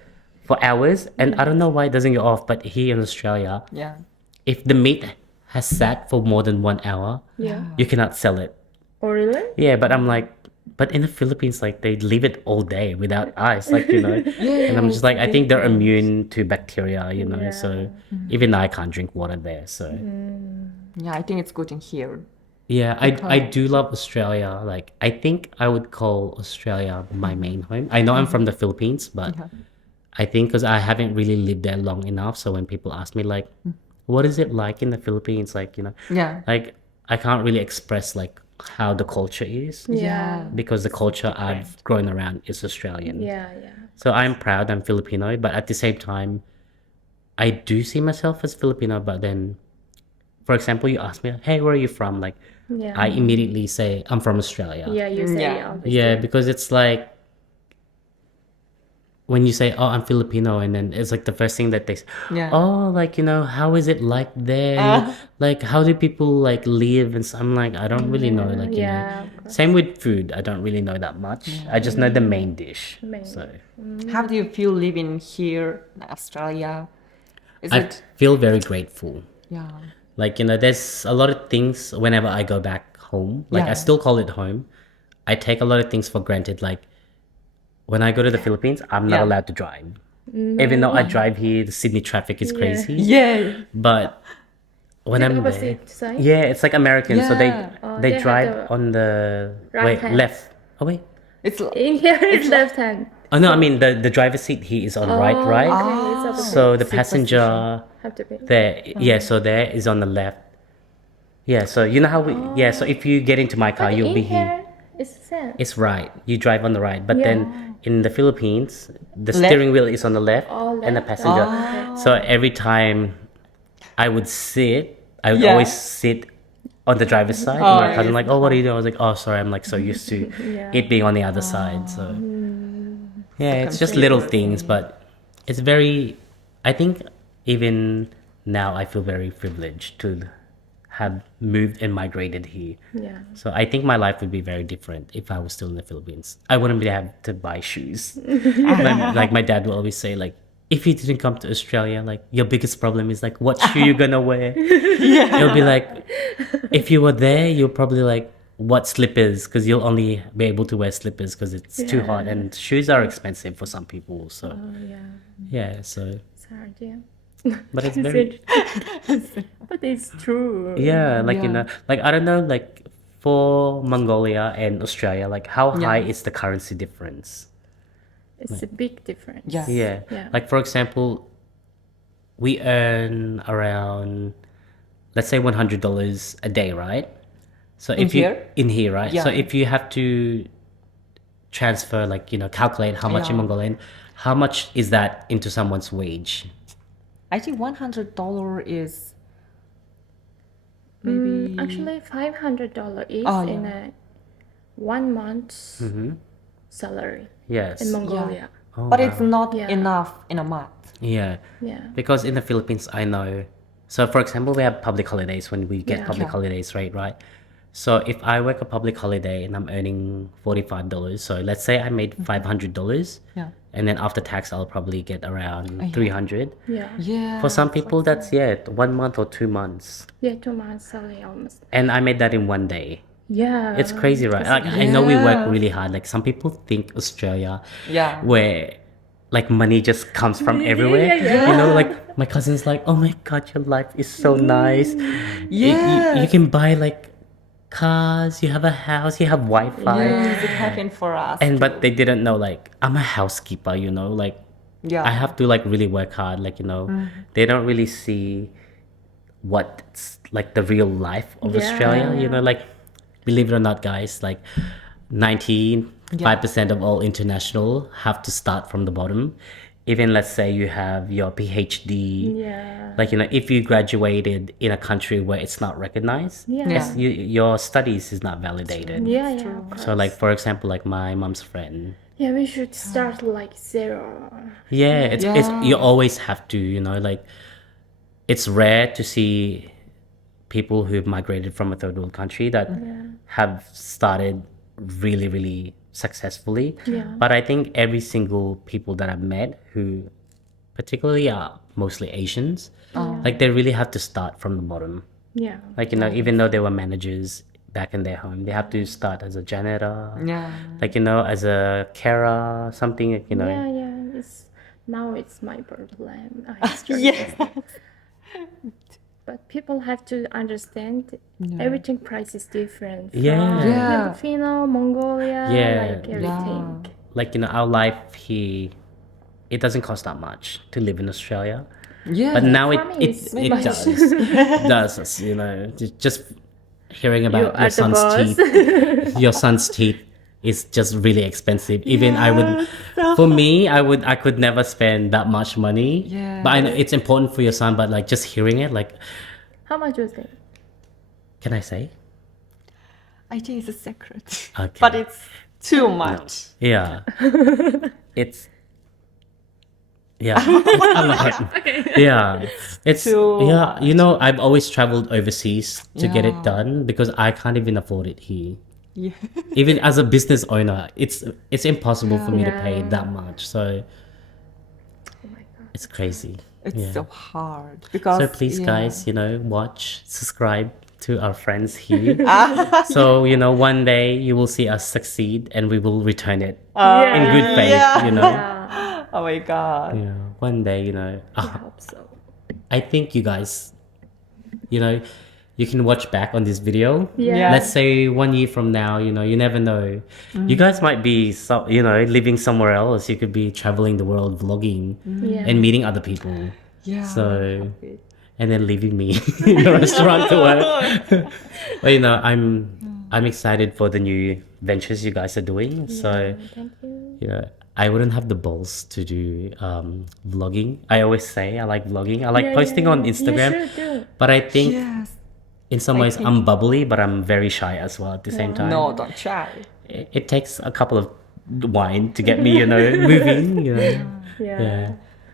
for hours and I don't know why it doesn't go off, but here in Australia, Yeah. if the meat has sat for more than 1 hour, Yeah. you cannot sell it. Oh, really? Yeah, but I'm like, but in the Philippines, like they leave it all day without ice, like and I'm just like, I think they're immune to bacteria, so even I can't drink water there. So Yeah, I think it's good in here. yeah, I do love Australia. Like I think I would call Australia my main home. I know I'm from the Philippines, but I think because I haven't really lived there long enough, so when people ask me like, what is it like in the Philippines, like Yeah. like I can't really express like how the culture is. Yeah. Because the culture I've grown around is Australian. Yeah. So I'm proud I'm Filipino, but at the same time, I do see myself as Filipino. But then, for example, you ask me, hey, where are you from? Like, Yeah. I immediately say, I'm from Australia. Yeah, you say Yeah. obviously. Yeah, because it's like, when you say, oh, I'm Filipino, and then it's like the first thing that they say, Yeah. oh, like, how is it like there? Like, how do people like live? And so I'm like, I don't really know. Like, Yeah, of course. same with food. I don't really know that much. I just know the main dish. Main. So How do you feel living here in Australia? Is I it? feel very grateful. Yeah. Like, there's a lot of things whenever I go back home. Like, Yeah. I still call it home. I take a lot of things for granted. Like, when I go to the Philippines, I'm not Yeah. allowed to drive. Even though I drive here, the Sydney traffic is crazy. Yeah. But when I'm there, Opposite side? yeah, it's like American. So Yeah. they they have drive the on the right hand. left. Oh wait. It's In here it's left hand. Oh no, I mean the driver's seat here is on right. Okay, it's opposite. So the passenger Have to be. there, so there is on the left. Yeah, so you know how so if you get into my car, But you'll in be here. here it's the same. It's right. You drive on the right, but then in the Philippines, the Left? steering wheel is on the left Oh, and the left. passenger. So every time I would sit, I would Yeah. always sit on the driver's side. Oh, My cousin yes. like, oh, what are you doing? I was like, oh, sorry, I'm like so used to it being on the other side. So yeah, it's just little things, but it's very. I think even now I feel very privileged to have moved and migrated here. Yeah. So I think my life would be very different if I was still in the Philippines. I wouldn't be have to buy shoes. Like my dad will always say, like, if you didn't come to Australia, like your biggest problem is like what shoe you gonna wear. It'll be like, if you were there, you'll probably like what slippers, because you'll only be able to wear slippers because it's too hot and shoes are expensive for some people. So yeah, so Sorry, yeah. but it's very But it's true. yeah, like Yeah. like I don't know, like for Mongolia and Australia, like how Yeah. high is the currency difference? It's a big difference. Yeah. Yeah. Yeah. Like for example, we earn around, let's say $100 a day, right? So In if you here? in here, right? So Yeah. if you have to transfer, like calculate how much in Yeah. Mongolian, how much is that into someone's wage? I think $100 is maybe Actually, $500 is Oh, in yeah. a 1 month's salary Yes. in Mongolia. Oh, but it's wow. not Yeah. enough in a month. Yeah. Yeah. Because in the Philippines, I know. So, for example, we have public holidays when we get Yeah. public Yeah. holidays, right? So, if I work a public holiday and I'm earning $45, so let's say I made $500, Yeah. and then after tax, I'll probably get around yeah. 300. Yeah. Yeah. For some people, that's 1 month or 2 months, Yeah, 2 months salary almost. and I made that in 1 day. Yeah. It's crazy, right? Like I know we work Yeah. really hard. Like some people think Australia, Yeah. where like money just comes from everywhere. Like my cousin's like, oh my god, your life is so nice. Yeah. You can buy like cars, you have a house, you have Wi-Fi. Yes, it happened for us. And but they didn't know, like, I'm a housekeeper, like Yeah. I have to like really work hard, like they don't really see what's like the real life of Australia, like, believe it or not, guys, like 95% of all international have to start from the bottom. Even let's say you have your PhD, Yeah. like if you graduated in a country where it's not recognized, Yeah. your studies is not validated. Yeah, yeah. So like for example, like my mom's friend, Yeah, we should start like zero. it's you always have to, like it's rare to see people who've migrated from a third world country that have started really, really successfully. Yeah. But I think every single people that I've met who particularly are mostly Asians, like they really have to start from the bottom. Yeah. Like, you know, even though they were managers back in their home, they have to start as a janitor, Yeah. like, you know, as a carer, something, like, you know. Yeah, yeah. Now it's my birthland. History. Yes. But people have to understand everything price is different. From Yeah. Yeah. Filipino, Mongolia, Yeah. like everything. Like, you know, our life here, it doesn't cost that much to live in Australia. Yeah. But now Farming is it much. does. It does, you know, just hearing You about are your the son's boss. teeth, your son's teeth is just really expensive. Even I would, for me, I could never spend that much money. Yeah. But I know it's important for your son, but like just hearing it, like, How much was it? can I say? I think it's a secret. Okay. But it's too much. Yeah. It's it's a lot. Yeah. It's too yeah, you know, I've always traveled overseas to get it Yeah. done because I can't even afford it here. Yeah. Even as a business owner, it's impossible for me to pay Yeah. that much. So Oh my god. it's crazy. It's Yeah. so hard because So please, guys, you know, watch, subscribe to our friends here. Ah. So, you know, one day you will see us succeed and we will return it Yeah. in good faith, Yeah. you know. Yeah. Oh my god. Yeah, one day, you know. I hope so. I think you guys, you know, you can watch back on this video. Yeah. Yeah. Let's say 1 year from now, you know, you never know. You guys might be, you know, living somewhere else. You could be traveling the world, vlogging, Yeah. and meeting other people. Yeah. So, and then leaving me in a restaurant to work. But, you know, I'm excited for the new ventures you guys are doing. So, Thank you. you know, I wouldn't have the balls to do vlogging. I always say I like vlogging. I like Yeah, posting yeah, on yeah. Instagram. You should do. But I think Yes. in some ways I'm bubbly, but I'm very shy as well at the same time. No, don't try. It takes a couple of wine to get me, you know, moving. You know. Yeah. Yeah.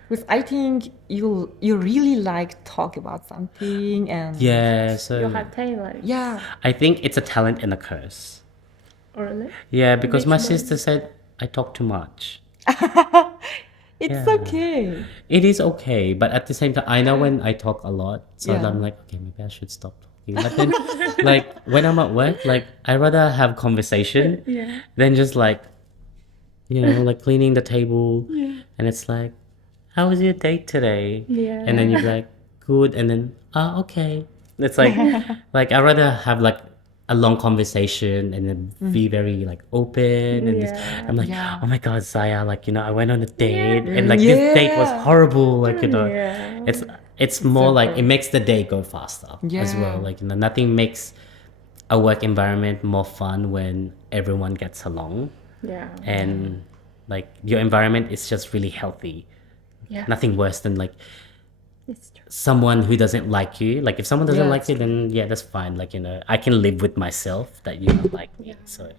Because I think you really like talk about something and Yeah. You So have talent. yeah. I think it's a talent and a curse. Really? Yeah, because Which my one? sister said I talk too much. It's Yeah. okay. It is okay, but at the same time, I know when I talk a lot, so Yeah. I'm like, okay, maybe I should stop talking. But then, like when I'm at work, like I rather have conversation Yeah. than just like, you know, like cleaning the table, and it's like, how was your date today? Yeah. And then you're like, good, and then okay. It's like, like I rather have like a long conversation and then be very like open and Yeah. I'm like, Yeah. oh my god, Zaya, like, you know, I went on a date and like this date was Yeah. horrible, like, you know. Yeah. It's more like it makes the day go faster as Yeah. well. Like, you know, nothing makes a work environment more fun when everyone gets along Yeah. and like your environment is just really healthy. Yeah. Nothing worse than like It's true. someone who doesn't like you. Like if someone doesn't Yeah, like you, then yeah, that's fine. Like, you know, I can live with myself that you don't like me. So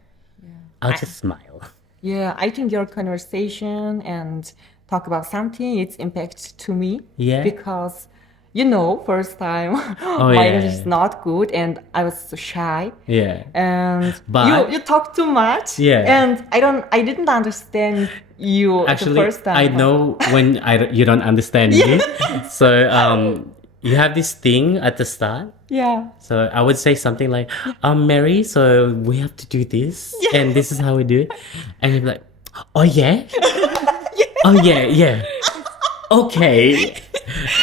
I'll just smile. Yeah, I think your conversation and talk about something it's impact to me. Yeah. Because you know, first time Oh, my yeah. English is not good and I was so shy. Yeah. And But- you talk too much. Yeah. And I didn't understand you Actually, the first time. I know when you don't understand me. So you have this thing at the start. Yeah. So I would say something like, Mary, so we have to do this and this is how we do it. And you'd be like, oh yeah? Oh yeah, yeah. Okay.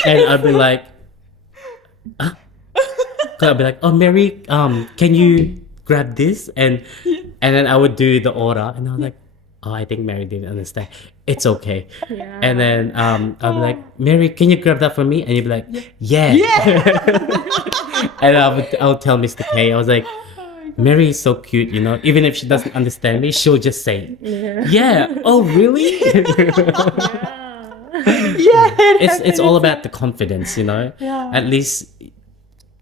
And I'd be like, huh? So I'd be like, oh Mary, can you grab this? And then I would do the order and I was like, oh, I think Mary didn't understand. It's okay. Yeah. And then I'll be like, Mary, can you grab that for me? And you'd be like, yeah. And I'll tell Mr. K, I was like, Mary is so cute, you know. Even if she doesn't understand me, she'll just say, yeah. Oh, really? Yeah. It's all about the confidence, you know. Yeah. At least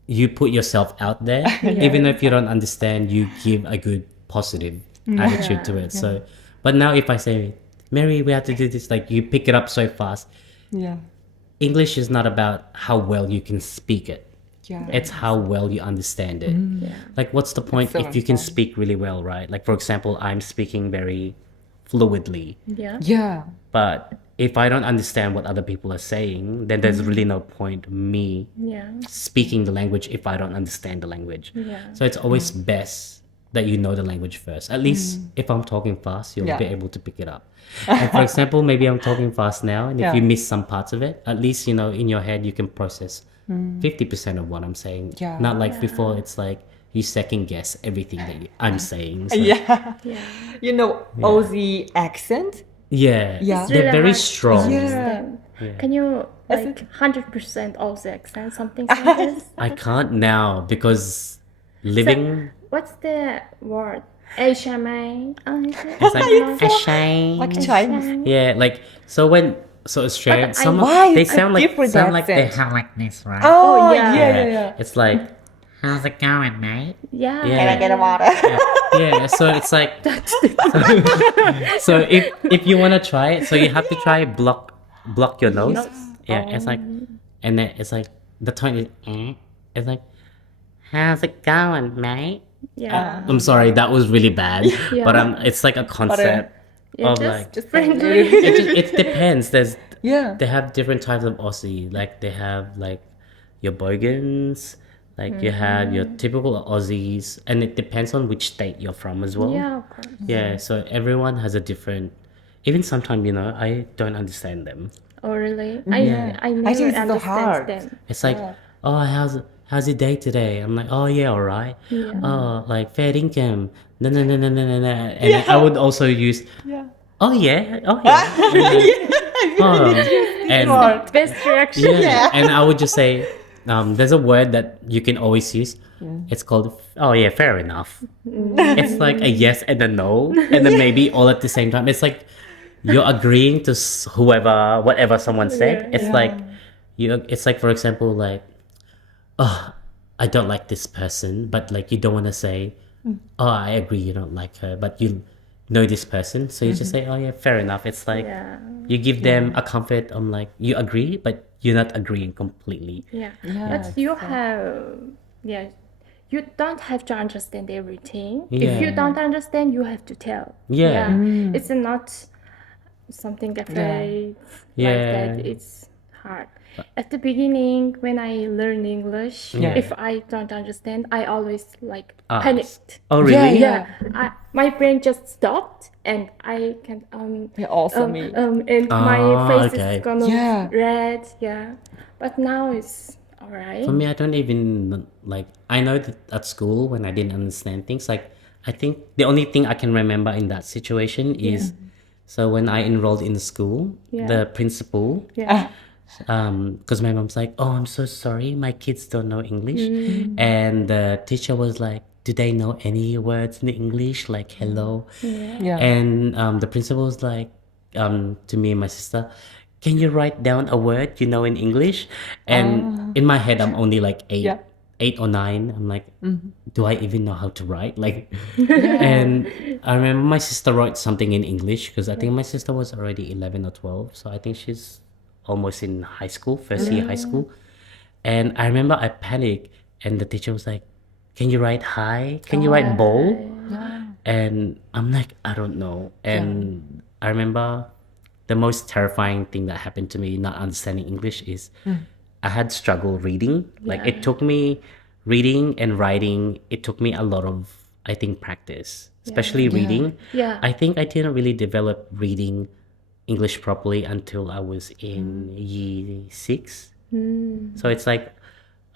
you put yourself out there. Even if you don't understand, you give a good positive attitude to it. So, but now if I say, Mary, we have to do this, like you pick it up so fast. Yeah. English is not about how well you can speak it. Yeah. It's how well you understand it. Like, what's the point so if you can important. speak really well, right? Like, for example, I'm speaking very fluidly, Yeah. Yeah. but if I don't understand what other people are saying, then there's really no point me Yeah. speaking the language if I don't understand the language. Yeah. So it's always best that you know the language first. At least if I'm talking fast, you'll Yeah. be able to pick it up. And for example, maybe I'm talking fast now, and if Yeah. you miss some parts of it, at least you know in your head you can process 50% of what I'm saying. Yeah. Not like before, it's like you second guess everything that I'm saying. So, Yeah. Yeah. You know, Aussie accent. yeah, Yeah. they're Really very hard to strong. Yeah. understand. Yeah. Can you like 100% Aussie accent, something like this? I can't now because living. What's the word? Asia May. It's like a shame. Like Chinese. Yeah, like so Australian, But I- some Why they it's a sound like different they accent? have like this, right? Oh, yeah. yeah. It's like, how's it going, mate? Yeah. Yeah. Can I get a water? Yeah, so it's like so if you wanna try it, so you have to try block your nose. Yeah, it's like and then it's like the tone is it's like, how's it going, mate? Yeah. I'm sorry, that was really bad. Yeah. But it's like a concept Yeah, of just, like just friendly. it depends. Yeah. They have different types of Aussie. Like they have like your bogans, like you have your typical Aussies, and it depends on which state you're from as well. Yeah, of course. Yeah, so everyone has a different. Even sometimes I don't understand them. Oh, really? Yeah. I I never think it's so understand hard. them. It's like, oh, how's your day today? I'm like, oh yeah, all right. Yeah. Oh, like fair income. No. And I would also use, Yeah. oh yeah. Oh, and Best reaction. yeah, and I would just say, there's a word that you can always use. It's called, oh yeah, fair enough. It's like a yes and a no, and then maybe all at the same time. It's like you're agreeing to whatever someone said. It's like it's like, for example, like, oh, I don't like this person, but like you don't want to say, oh, I agree you don't like her, but you know this person, so you just say, oh yeah, fair enough. It's like Yeah. you give them a comfort. I'm like, you agree, but you're not agreeing completely. Yeah. Yeah, But you have, yeah, you don't have to understand everything. Yeah. If you don't understand, you have to tell. Yeah. It's not something that very Yeah. like that. It's hard. At the beginning, when I learn English, Yeah. if I don't understand, I always like Ask. panicked. Oh really? Yeah. My brain just stopped, and I can Yeah, also me. and my face okay. is gonna Yeah. red. Yeah, but now it's alright. For me, I don't even like. I know that at school when I didn't understand things, like I think the only thing I can remember in that situation is, so when I enrolled in the school, Yeah. the principal, Yeah. because my mom's like, oh, I'm so sorry, my kids don't know English, and the teacher was like, do they know any words in English, like hello? Yeah. And the principal was like, to me and my sister, can you write down a word you know in English? And in my head, I'm only like eight, Yeah. 8 or 9. I'm like, do I even know how to write? Like, and I remember my sister wrote something in English because I think my sister was already 11 or 12, so I think she's almost in high school, first year high school. And I remember I panicked, and the teacher was like, can you write hi? Can you write bowl? And I'm like, I don't know. And I remember the most terrifying thing that happened to me not understanding English is I had struggle reading. Like it took me reading and writing, it took me a lot of, I think, practice, especially reading. Yeah. I think I didn't really develop reading English properly until I was in year 6. So it's like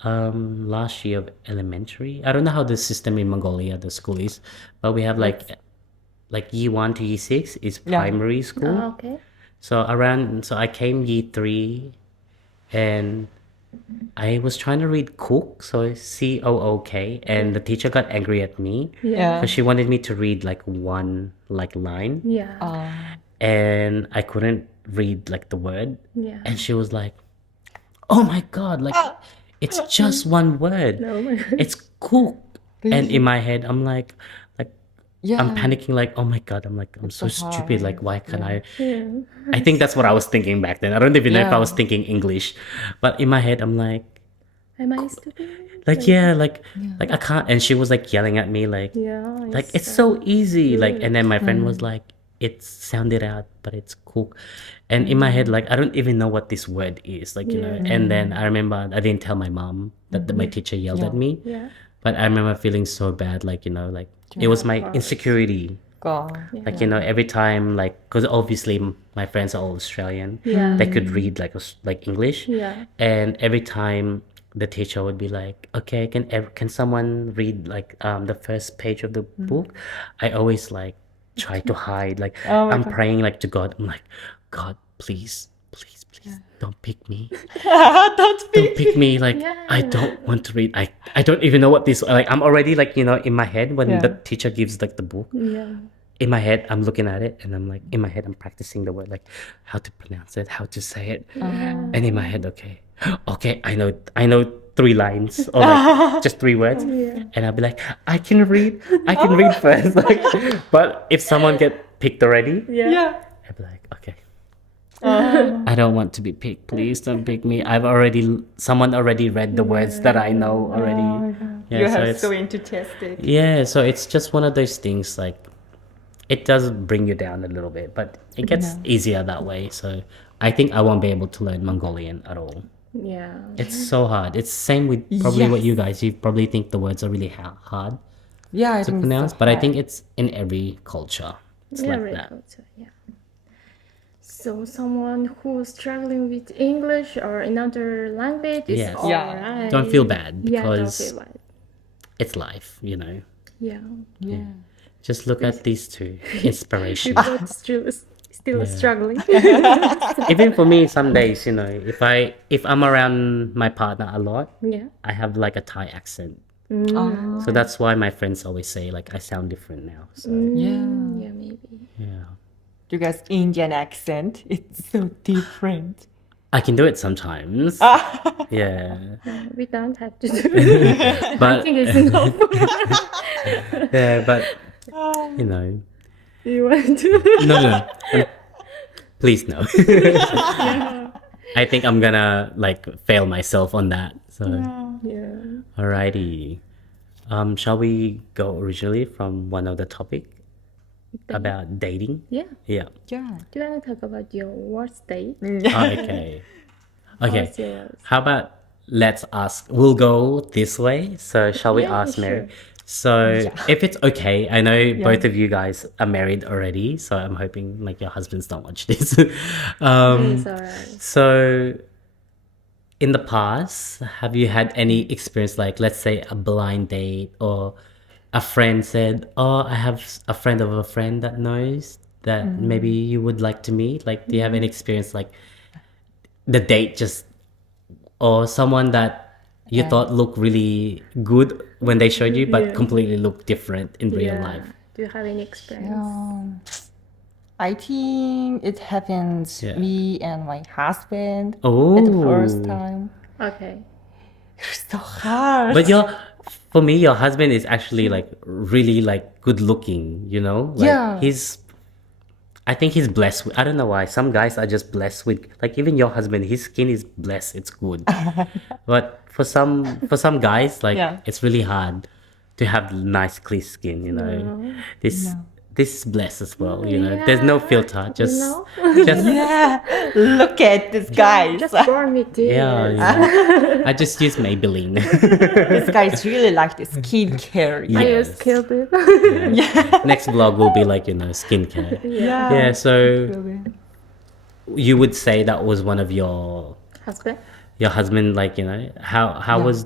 last year of elementary. I don't know how the system in Mongolia, the school is, but we have like year 1 to year 6 is primary school. Oh, okay. So I came year 3, and I was trying to read cook, so COOK, and the teacher got angry at me Yeah. because she wanted me to read like one line, Yeah. and I couldn't read like the word, Yeah. and she was like, "Oh my god, like it's just one word, Oh my God. it's cook," and in my head I'm like. Yeah. I'm panicking, like, oh my god, I'm so so stupid, hard. like why can't I Yeah. I think that's what I was thinking back then. I don't even know if I Yeah. was thinking English, but in my head I'm like, Am I stupid? like yeah, like I can't. And she was like yelling at me like Yeah. it's so easy. Like, and then my friend was like, it's sounded out, but it's cool. And in my head, like I don't even know what this word is, like you know. And then I remember I didn't tell my mom that my teacher yelled at me. Yeah. But I remember feeling so bad, like you know, like it was my insecurity. Go. Like you know, every time, like, because obviously my friends are all Australian, Yeah. they could read like English, Yeah. and every time the teacher would be like, "Okay, can someone read like the first page of the book?" I always like try to hide, like Oh my I'm God. praying like to God. I'm like, God, please, don't pick me. Don't Don't speak. pick me. Like I Yeah. don't want to read. I don't even know what this. Like I'm already like you know in my head when the teacher gives like the book. Yeah. In my head, I'm looking at it and I'm like, in my head, I'm practicing the word, like how to pronounce it, how to say it. And in my head, okay, I know 3 lines or like just 3 words. And I'll be like, I can read first. Like, but if someone get picked already, Yeah. I'll be like, okay, I don't want to be picked. Please don't pick me. Someone already read the words that I know already. Yeah, You so have it's- so into tested. yeah, so it's just one of those things like it does bring you down a little bit, but it gets easier that way. So I think I won't be able to learn Mongolian at all. Yeah. It's so hard. It's same with probably what Yes. you guys. You probably think the words are really hard Yeah, I to think pronounce, so but I hard. think it's in every culture. It's Yeah, like really that. culture, yeah. So someone who's struggling with English or another language is Yes. Yeah. alright. Don't feel bad Yeah, don't because feel bad. it's life, you know. Yeah. Yeah. Just look at these two. Inspiration. People still struggling. Even for me, some days, you know, if I'm around my partner a lot, Yeah. I have like a Thai accent. Oh. So that's why my friends always say like I sound different now. So Yeah. Yeah, maybe. yeah. You guys' Indian accent, it's so different. I can do it sometimes. Yeah. We don't have to do it. I But think it's enough. yeah, but you know. You want to? No. Please no. I think I'm gonna like fail myself on that. So Yeah. alrighty. Shall we go originally from one of the topic about dating? Yeah. Yeah. Yeah. Do you want to talk about your worst date? Oh, okay. Okay. What's yours? How about let's ask? We'll go this way. So shall we Yeah, ask Mary? sure. So if it's okay, I know both of you guys are married already. So I'm hoping like your husbands don't watch this. It's alright. So in the past, have you had any experience like let's say a blind date or a friend said, "Oh, I have a friend of a friend that knows that maybe you would like to meet." Like, do you have any experience like the date just or someone that you thought looked really good when they showed you, but completely looked different in real life? Do you have any experience? I think it happens Yeah. me and my husband Oh, at the first time. Okay. It's so hard. But for me, your husband is actually like really like good looking, you know? Like, Yeah. I think he's blessed with, I don't know why. Some guys are just blessed with, like even your husband, his skin is blessed. It's good. But for some guys, like it's really hard to have nice clear skin, you know? This is blessed as well, you know? There's no filter. Just, No? just yeah, look at this guy. Just born with this. yeah. I just use Maybelline. This guy is really like the skincare. I Yes. use killed it. Next vlog will be like, you know, skincare. Yeah. Yeah, so you would say that was one of your Husband? husband, like, you know, how was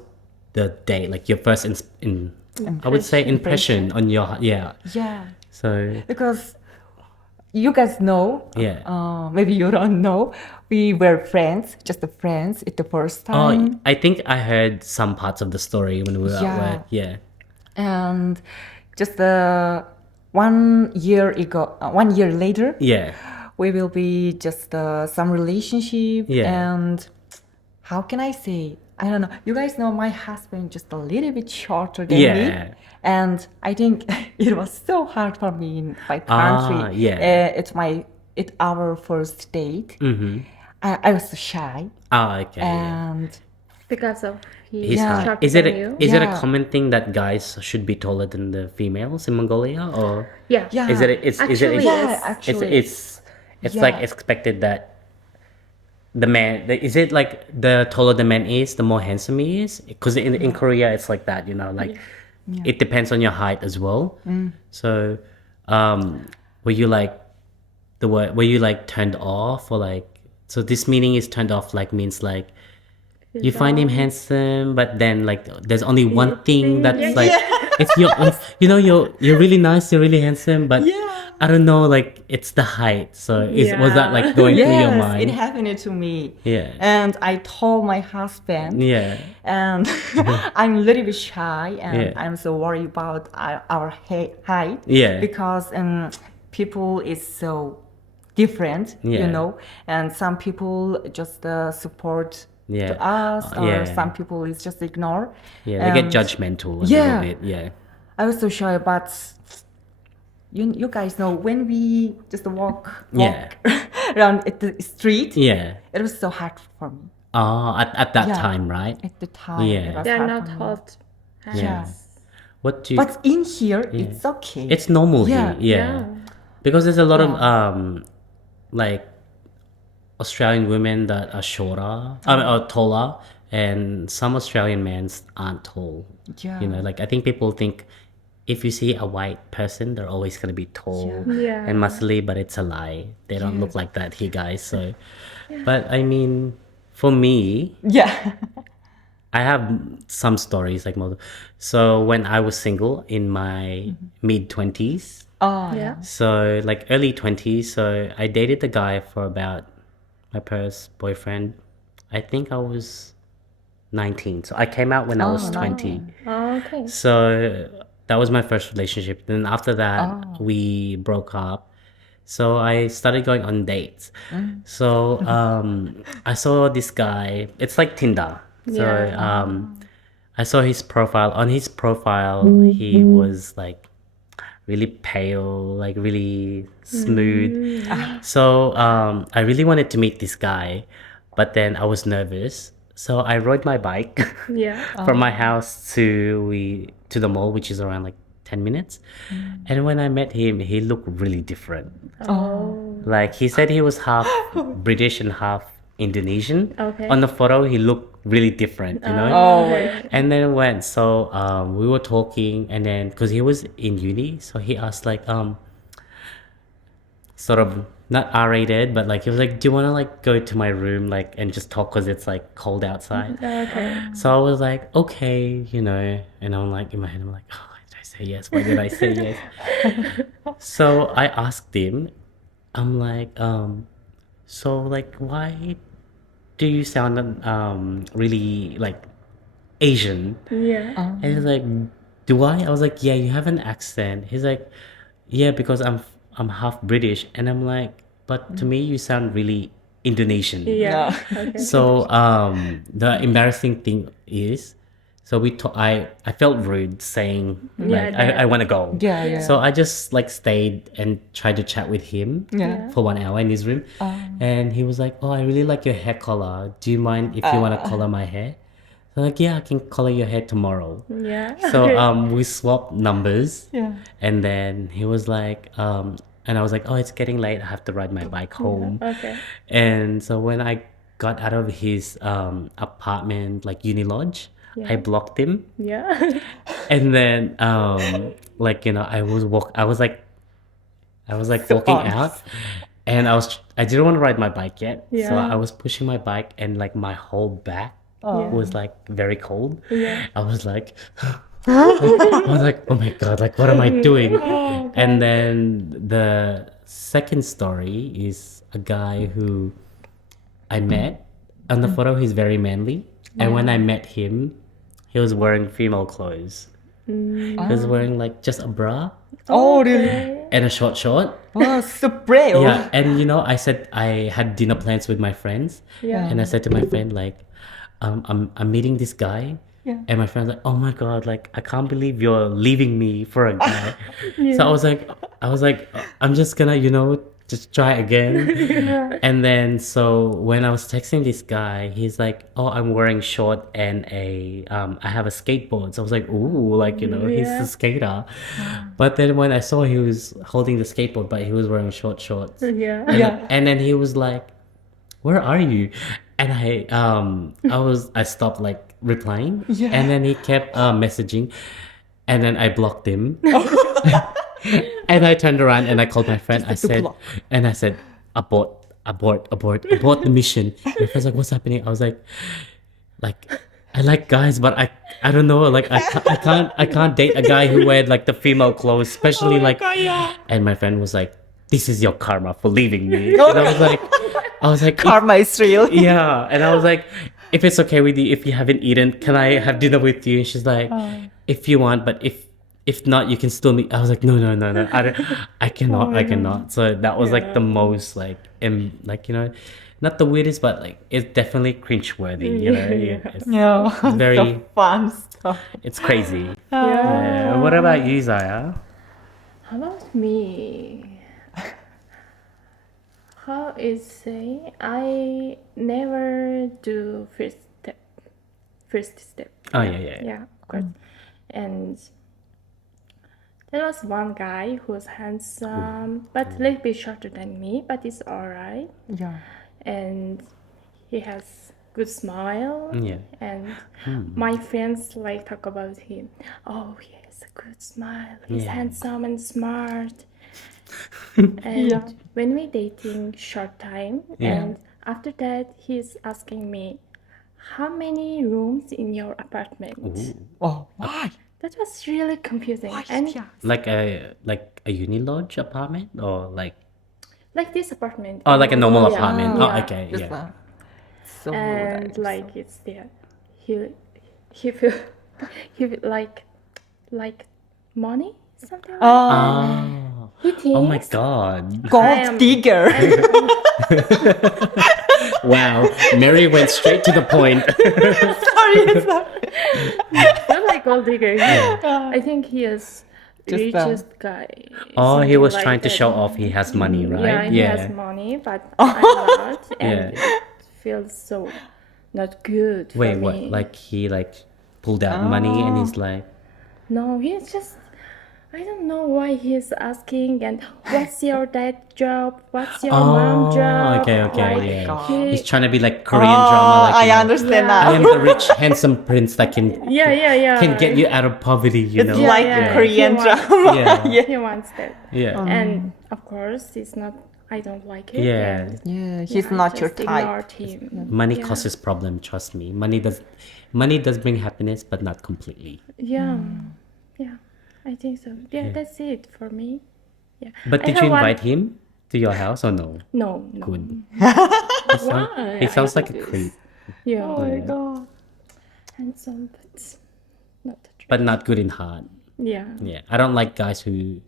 the date, like your first I would say impression on your Yeah. so Because you guys know, maybe you don't know, we were friends, just the friends at the first time. I think I heard some parts of the story when we were at work. Yeah. And just 1 year ago, 1 year later, Yeah. we will be just some relationship. Yeah. And how can I say? I don't know. You guys know my husband just a little bit shorter than Yeah. me. And I think it was so hard for me in my country. Yeah. It's our first date. Mm-hmm. I was so shy. Oh, okay. Yeah. And Because of His Yeah. height. shorter Is it than a, you. is it a Yeah. common thing that guys should be taller than the females in Mongolia, or Yeah. Yeah. is it is it Actually, Yeah, yes. actually. it's like Yeah. expected that the man is it like the taller the man is, the more handsome he is? Because in Korea it's like that, like it depends on your height as well. So, were you like were you like turned off, or like, so this meaning is turned off like means like you find him handsome, but then like there's only one thing that's like it's you're really nice, you're really handsome, but I don't know, like it's the height. So was that like going through your Yes, mind? it happened to me. Yeah. And I told my husband. Yeah. And I'm a little bit shy, and Yeah. I'm so worried about our height. Yeah. Because people is so different, Yeah. and some people just support Yeah. to us, or Yeah. some people is just ignore. Yeah, they get And judgmental a Yeah. little bit. Yeah. I was so shy, but you guys know when we just walk Yeah. around at the street, Yeah. it was so hard for me Oh, at that Yeah. time, right? at the time. Yeah. It was They're hard not for me. hot. Yeah. What do you? But in here, it's okay. It's normal Yeah. here. Yeah. Because there's a lot of like Australian women that are shorter, or taller, and some Australian men aren't tall. Yeah. Like I think people think if you see a white person, they're always gonna be tall Yeah. and muscly, but it's a lie. They don't look like that here, guys. So, but I mean, for me, Yeah. I have some stories like more. So when I was single in my mid-20s, Oh, Yeah. so like early 20s, so I dated the guy for about my first boyfriend. I think I was 19. So I came out when I was 20. Oh, okay. So that was my first relationship. Then after that, we broke up. So I started going on dates. So I saw this guy. It's like Tinder. So I saw his profile. On his profile, he was like really pale, like really smooth. So I really wanted to meet this guy, but then I was nervous. So I rode my bike Yeah. from my house to the mall, which is around like 10 minutes. And when I met him, he looked really different. Oh. Like he said he was half British and half Indonesian. Okay. On the photo, he looked really different, Oh, And then we were talking, and then because he was in uni, so he asked like sort of not R-rated, but like he was like, "Do you want to like go to my room like and just talk because it's like cold outside?" Okay. So I was like, "Okay," and I'm like in my head, I'm like, "Oh, why did I say yes? Why did I say yes?" So I asked him, I'm like, so like why do you sound really like Asian? Yeah. And he's like, do I? I was like, yeah, you have an accent. He's like, yeah, because I'm half British. And I'm like, but to me you sound really Indonesian. Yeah. Okay. So the embarrassing thing is, so I felt rude saying like I want to go. Yeah, yeah. So I just like stayed and tried to chat with him Yeah. for 1 hour in his room. And he was like, "Oh, I really like your hair color. Do you mind if you want to color my hair?" So I'm like, "Yeah, I can color your hair tomorrow." Yeah. So we swapped numbers. Yeah. And then he was like, and I was like, "Oh, it's getting late. I have to ride my bike home." Okay. And so when I got out of his apartment, like uni lodge, I blocked him. Yeah. And then I was walking out, and I didn't want to ride my bike yet. So Yeah. I was pushing my bike, and like my whole back was like very cold. Yeah. I was like I was like, oh my god, like what am I doing? And then the second story is a guy who I met. On the photo he's very manly, and when I met him, he was wearing female clothes. He was wearing like just a bra Oh, really? and a short. Oh, so brave. Yeah, and I said I had dinner plans with my friends. Yeah. And I said to my friend like, I'm meeting this guy. Yeah. And my friend's like, oh my god, like I can't believe you're leaving me for a guy. So I was like, I'm just gonna, just try again. And then so when I was texting this guy, he's like, "Oh, I'm wearing short and I have a skateboard." So I was like, "Ooh, like, you know, he's a skater." But then when I saw he was holding the skateboard, but he was wearing short shorts. Yeah. And then he was like, "Where are you?" And I stopped like replying. Yeah. And then he kept messaging, and then I blocked him. And I turned around and I called my friend. I said, abort the mission. My friend's like, "What's happening?" I was like, I like guys, but I don't know. Like I can't date a guy who wear like the female clothes, especially And my friend was like, "This is your karma for leaving me." And I was like, Karma is real. yeah. And I was like, "If it's okay with you, if you haven't eaten, can I have dinner with you?" And she's like, "If you want, but if not, you can still meet." I was like, no. I cannot. So that was like the most like, like, you know, not the weirdest, but like it's definitely cringe-worthy. You know, it's Yeah. very The fun stuff. it's crazy. Yeah. What about you, Zaya? How about me? How is say? I never do first step. First step. Oh yeah. Yeah, of course. And there was one guy who's handsome, but a little bit shorter than me, but it's alright. Yeah. And he has good smile. Yeah. And my friends like talk about him. Oh, he has a good smile. He's Yeah. handsome and smart. And Yeah. when we dating short time, Yeah. and after that he's asking me, how many rooms in your apartment? Oh, why? That was really confusing. Why? And Yeah. Like a uni lodge apartment or like like this apartment. like a normal Yeah. apartment. Yeah. Oh, okay, Just yeah. so And nice. like it's there. He feel like money something like Oh. he thinks Oh my god. I Gold am- digger. Wow. Mary went straight to the point. Sorry. not like gold digger. I think he is Just, richest guy. Oh, he something was like trying to that. show off he has money, Yeah, right? he has money, but I'm not, and it feels so not good for Wait, me. what? Like he like pulled out money and he's like, No, he's just. I don't know why he's asking and what's your dad job? What's your mom job? okay, Like, yeah. he- He's trying to be like Korean drama, like I you know, understand Yeah. I am now. the rich, handsome prince that can yeah. get you out of poverty, you know. It's like Yeah. Korean He wants- drama. Yeah. He wants that. Yeah. And of course, it's not. I don't like it. Yeah. and Yeah, he's I not your just type. ignored him. Money Yeah. causes problem, trust me. Money does bring happiness, but not completely. Yeah, yeah. I think so. Yeah, that's it for me. Yeah. But I did have you one- invite him to your house or no? No. Good. Why? He sounds I like a love creep, this. Yeah. Oh my god. Handsome, but not attractive. but not good in heart. Yeah. Yeah, I don't like guys who,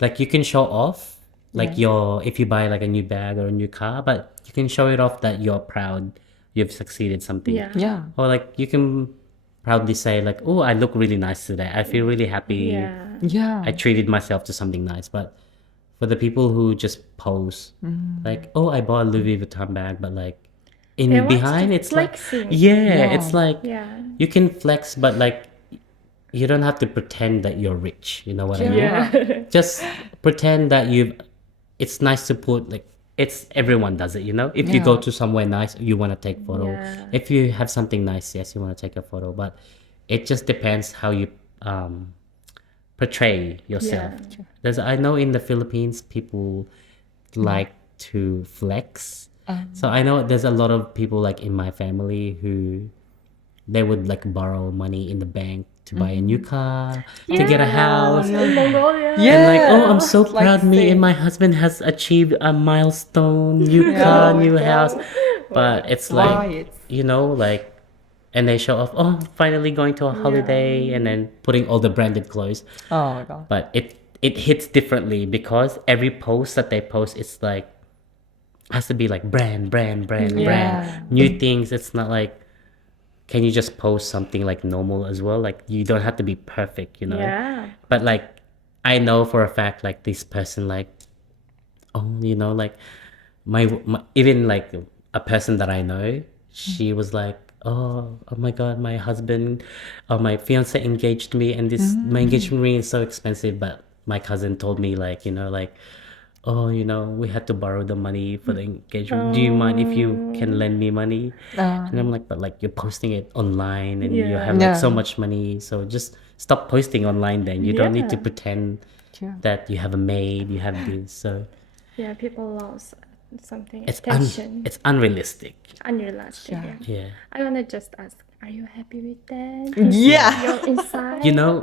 like, you can show off, like if you buy like a new bag or a new car, but you can show it off that you're proud, you've succeeded something. Yeah. Yeah. Or like you can proudly say like, "Oh, I look really nice today. I feel really happy. Yeah. Yeah. I treated myself to something nice." But for the people who just pose, like, "Oh, I bought a Louis Vuitton bag," but like in They want behind, to it's like, flexing. yeah, it's like Yeah. you can flex, but like you don't have to pretend that you're rich. You know what I mean? Yeah. Just pretend that you. It's nice to put like it's everyone does it. You know, if you go to somewhere nice, you want to take photo. Yeah. If you have something nice, yes, you want to take a photo. But it just depends how you portray yourself. I know in the Philippines people like to flex. So I know there's a lot of people like in my family who they would like borrow money in the bank to buy a new car, to get a house. In Mongolia. Yeah. And like, oh, I'm so It's like proud me same. and my husband has achieved a milestone, new car, new house. But it's like, Right. you know, like, and they show off, oh, finally going to a holiday and then putting all the branded clothes. Oh my god. But it hits differently because every post that they post, it's like, has to be like brand, new things. It's not like, can you just post something like normal as well? Like you don't have to be perfect, you know? Yeah. But like, I know for a fact, like this person, like, oh, you know, like my even like a person that I know, she was like, oh my God, my husband, my fiance engaged me, and this my engagement ring is so expensive. But my cousin told me like, you know, like, oh, you know, we had to borrow the money for the engagement. Do you mind if you can lend me money? And I'm like, but like you're posting it online and you have like so Yeah. much money, so just stop posting online. Then you don't need to Yeah. pretend Yeah. that you have a maid, you have this. So Yeah, people lost something it's attention. it's unrealistic. Unrealistic. Yeah. Yeah. Yeah. I wanna just ask, are you happy with that? Yeah. Your inside. You know,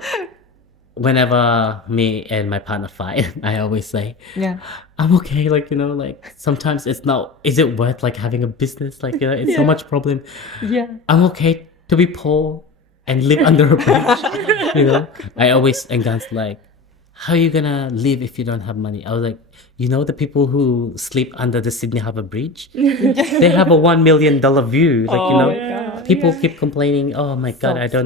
whenever me and my partner fight, I always say, Yeah. I'm okay. Like, you know, like sometimes it's not, is it worth like having a business? Like, you know, it's so much problem. Yeah. I'm okay to be poor and live under a bridge. You know, I always, and God's like, how are you gonna live if you don't have money? I was like, you know, the people who sleep under the Sydney Harbour Bridge, they have a $1 million view. Like, you know, yeah. people keep complaining, oh my God, So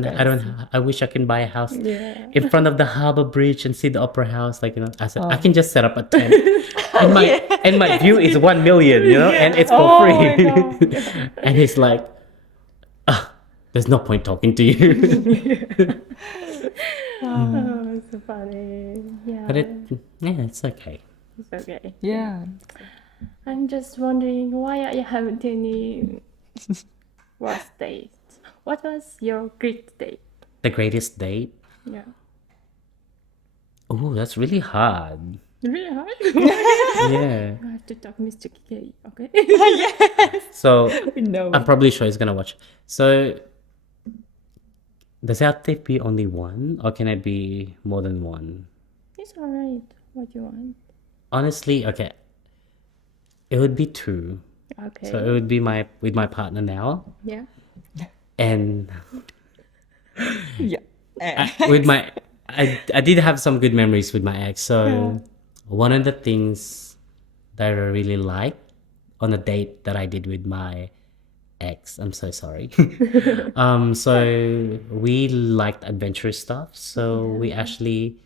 I wish I can buy a house Yeah. in front of the Harbour Bridge and see the Opera House. Like, you know, I said, I can just set up a tent. And my view is 1 million, you know, and it's for free. And he's like, there's no point talking to you. Oh, so funny. Yeah. But it's okay. It's okay. Yeah. I'm just wondering why I haven't any worst date. What was your great date? The greatest date? Yeah. Oh, that's really hard. Really hard. Yeah. I have to talk Mr. K. Okay. So No. I'm probably sure he's gonna watch. So does it have to be only one, or can it be more than one? It's alright. What you want? Honestly, okay. It would be two. Okay. So it would be with my partner now, Yeah. and Yeah. with my I did have some good memories with my ex. So one of the things that I really liked on a date that I did with my ex, I'm so sorry. So we liked adventurous stuff. So we actually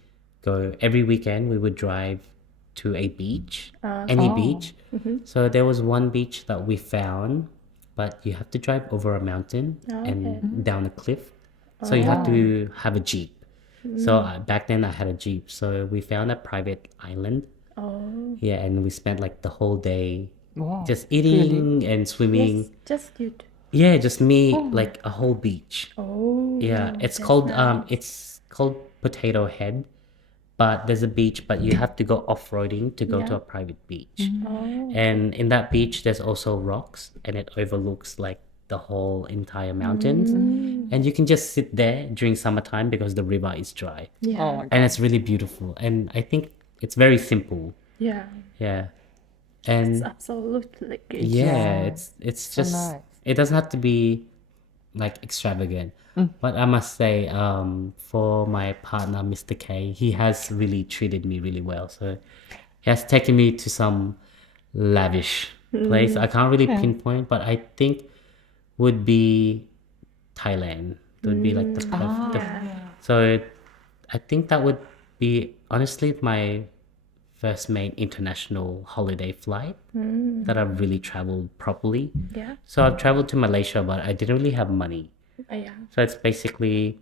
go every weekend. We would drive to a beach, any beach. So there was one beach that we found, but you have to drive over a mountain and down a cliff. So you have to have a jeep. So back then I had a jeep. So we found a private island. Oh. Yeah, and we spent like the whole day Wow. just eating and swimming. Yes, just you. Yeah, just me, like a whole beach. Oh. Yeah, it's that's called nice. it's called Potato Head, but there's a beach, but you have to go off-roading to go to Yeah. a private beach. Oh. And in that beach, there's also rocks, and it overlooks like the whole entire mountains. And you can just sit there during summertime because the river is dry, Yeah. Oh my God. and it's really beautiful. And I think it's very simple. Yeah. Yeah, and It's absolutely good. yeah, Yeah. it's So just nice. it doesn't have to be like extravagant. But I must say, for my partner, Mr. K, he has really treated me really well. So he has taken me to some lavish place. I can't really pinpoint, but I think would be Thailand. It would be like the perfect. So I think that would be honestly my first main international holiday flight that I've really traveled properly. Yeah. So I've traveled to Malaysia, but I didn't really have money. Yeah. So it's basically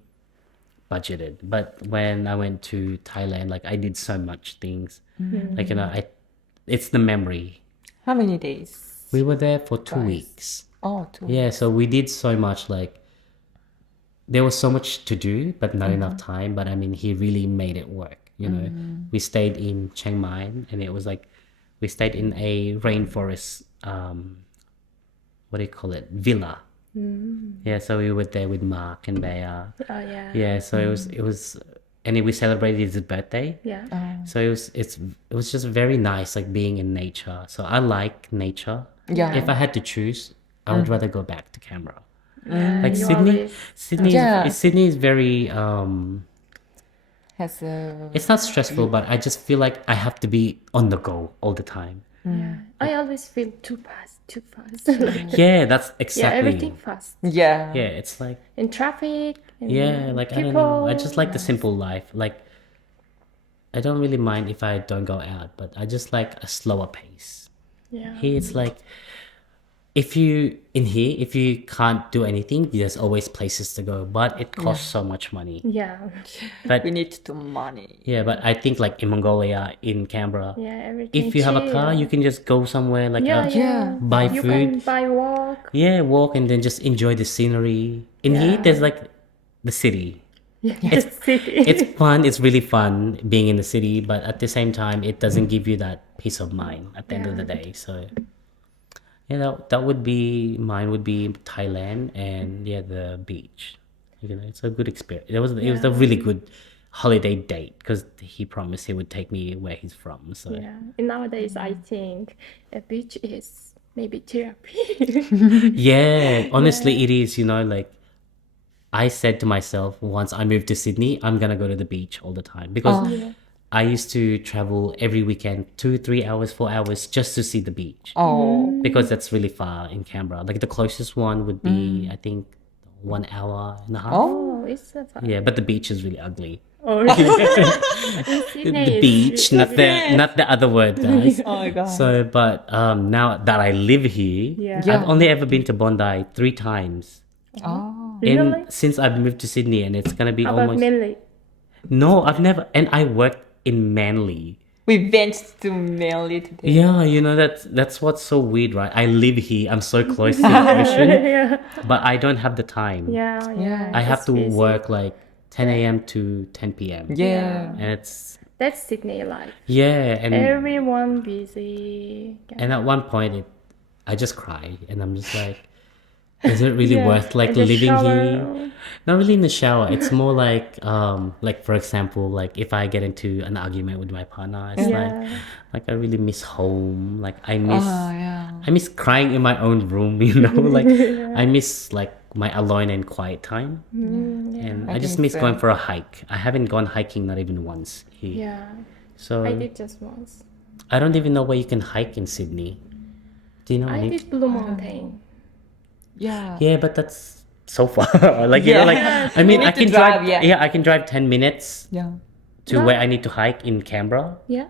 budgeted. But when I went to Thailand, like I did so much things. Like, you know, it's the memory. How many days? We were there for 2 Nice. weeks. Oh, two. Yeah, so we did so much. Like there was so much to do, but not enough time. But I mean, he really made it work. You know, we stayed in Chiang Mai, and it was like we stayed in a rainforest. What do you call it? Villa. Yeah, so we were there with Mark and Bea. Oh yeah. Yeah, so it was, and we celebrated his birthday. Yeah. So it was just very nice, like being in nature. So I like nature. Yeah. If I had to choose, I would rather go back to Canberra. Like You Sydney, always- Yeah. Sydney is very Has a. it's not stressful, but I just feel like I have to be on the go all the time. Yeah. I always feel too fast. Yeah, that's Yeah, exactly. everything fast. Yeah. Yeah, it's like In traffic. In yeah, like I don't know. I just like the simple life. Like I don't really mind if I don't go out, but I just like a slower pace. Yeah. Here it's like if you can't do anything, there's always places to go, but it costs so much money. Yeah. But We need the money. yeah, but I think like in Mongolia, in Canberra, Yeah, everything. if you have a car, chill. you can just go somewhere like Yeah, yeah. buy You food. can buy walk. Yeah, walk and then just enjoy the scenery. In here, Yeah. there's like the city. Yeah, city. It's fun. It's really fun being in the city, but at the same time, it doesn't give you that peace of mind at the end of the day. So, you know, that would be mine. Would be Thailand and the beach. You know, it's a good experience. It was a really good holiday date because he promised he would take me where he's from. So Yeah. And nowadays, I think a beach is maybe therapy. yeah, honestly, it is. You know, like. I said to myself, once I move to Sydney, I'm gonna go to the beach all the time because I used to travel every weekend 2-3 hours 4 hours just to see the beach because that's really far in Canberra. Like the closest one would be I think 1 hour and a half. Oh, it's so fun. Yeah, but the beach is really ugly. Oh, in Sydney, The beach, not the other word, guys. Oh my god. So, but now that I live here, Yeah. I've only ever been to Bondi 3 times. Really? Since I've moved to Sydney, and it's gonna be About almost. Manly. No, I've never, and I worked in Manly. We went to Manly today. Yeah, you know that's what's so weird, right? I live here. I'm so close to the ocean, Yeah. but I don't have the time. Yeah, yeah. I have it's to busy. work like 10 a.m. to 10 p.m. Yeah. and it's That's Sydney life. and Everyone busy. and at one point I just cry, and I'm just like, is it really Yeah, worth like in the living shower. here? Not really in the shower. It's more like for example, like if I get into an argument with my partner, it's Yeah. like I really miss home. Like I miss yeah. I miss crying in my own room, you know? Like I miss like my alone and quiet time. And I just think miss so. going for a hike. I haven't gone hiking not even once here. Yeah. So I did just once. I don't even know where you can hike in Sydney. Do you know I any? did Blue Mountain. Yeah. Yeah, but that's so far. Like you know, like I mean, You I need to can drive. drive, Yeah, I can drive 10 minutes Yeah. to where I need to hike in Canberra, Yeah.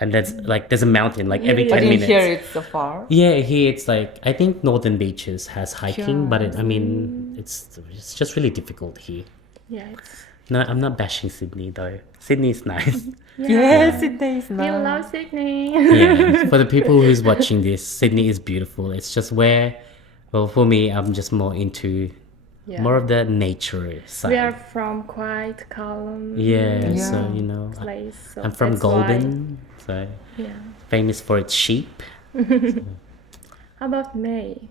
and that's like there's a mountain like every But 10 in minutes. here it's so far. Yeah, here it's like I think Northern Beaches has hiking, but I mean it's just really difficult here. Yeah. It's, No, I'm not bashing Sydney though. Sydney is nice. Yes, it is we nice. love Sydney. Yeah, for the people who's watching this, Sydney is beautiful. It's just where, well, for me, I'm just more into Yeah. more of the nature side. We are from quite calm Yeah, so Yeah. you know, place. So I'm from that's why- Golden, so Yeah. famous for its sheep. How about May?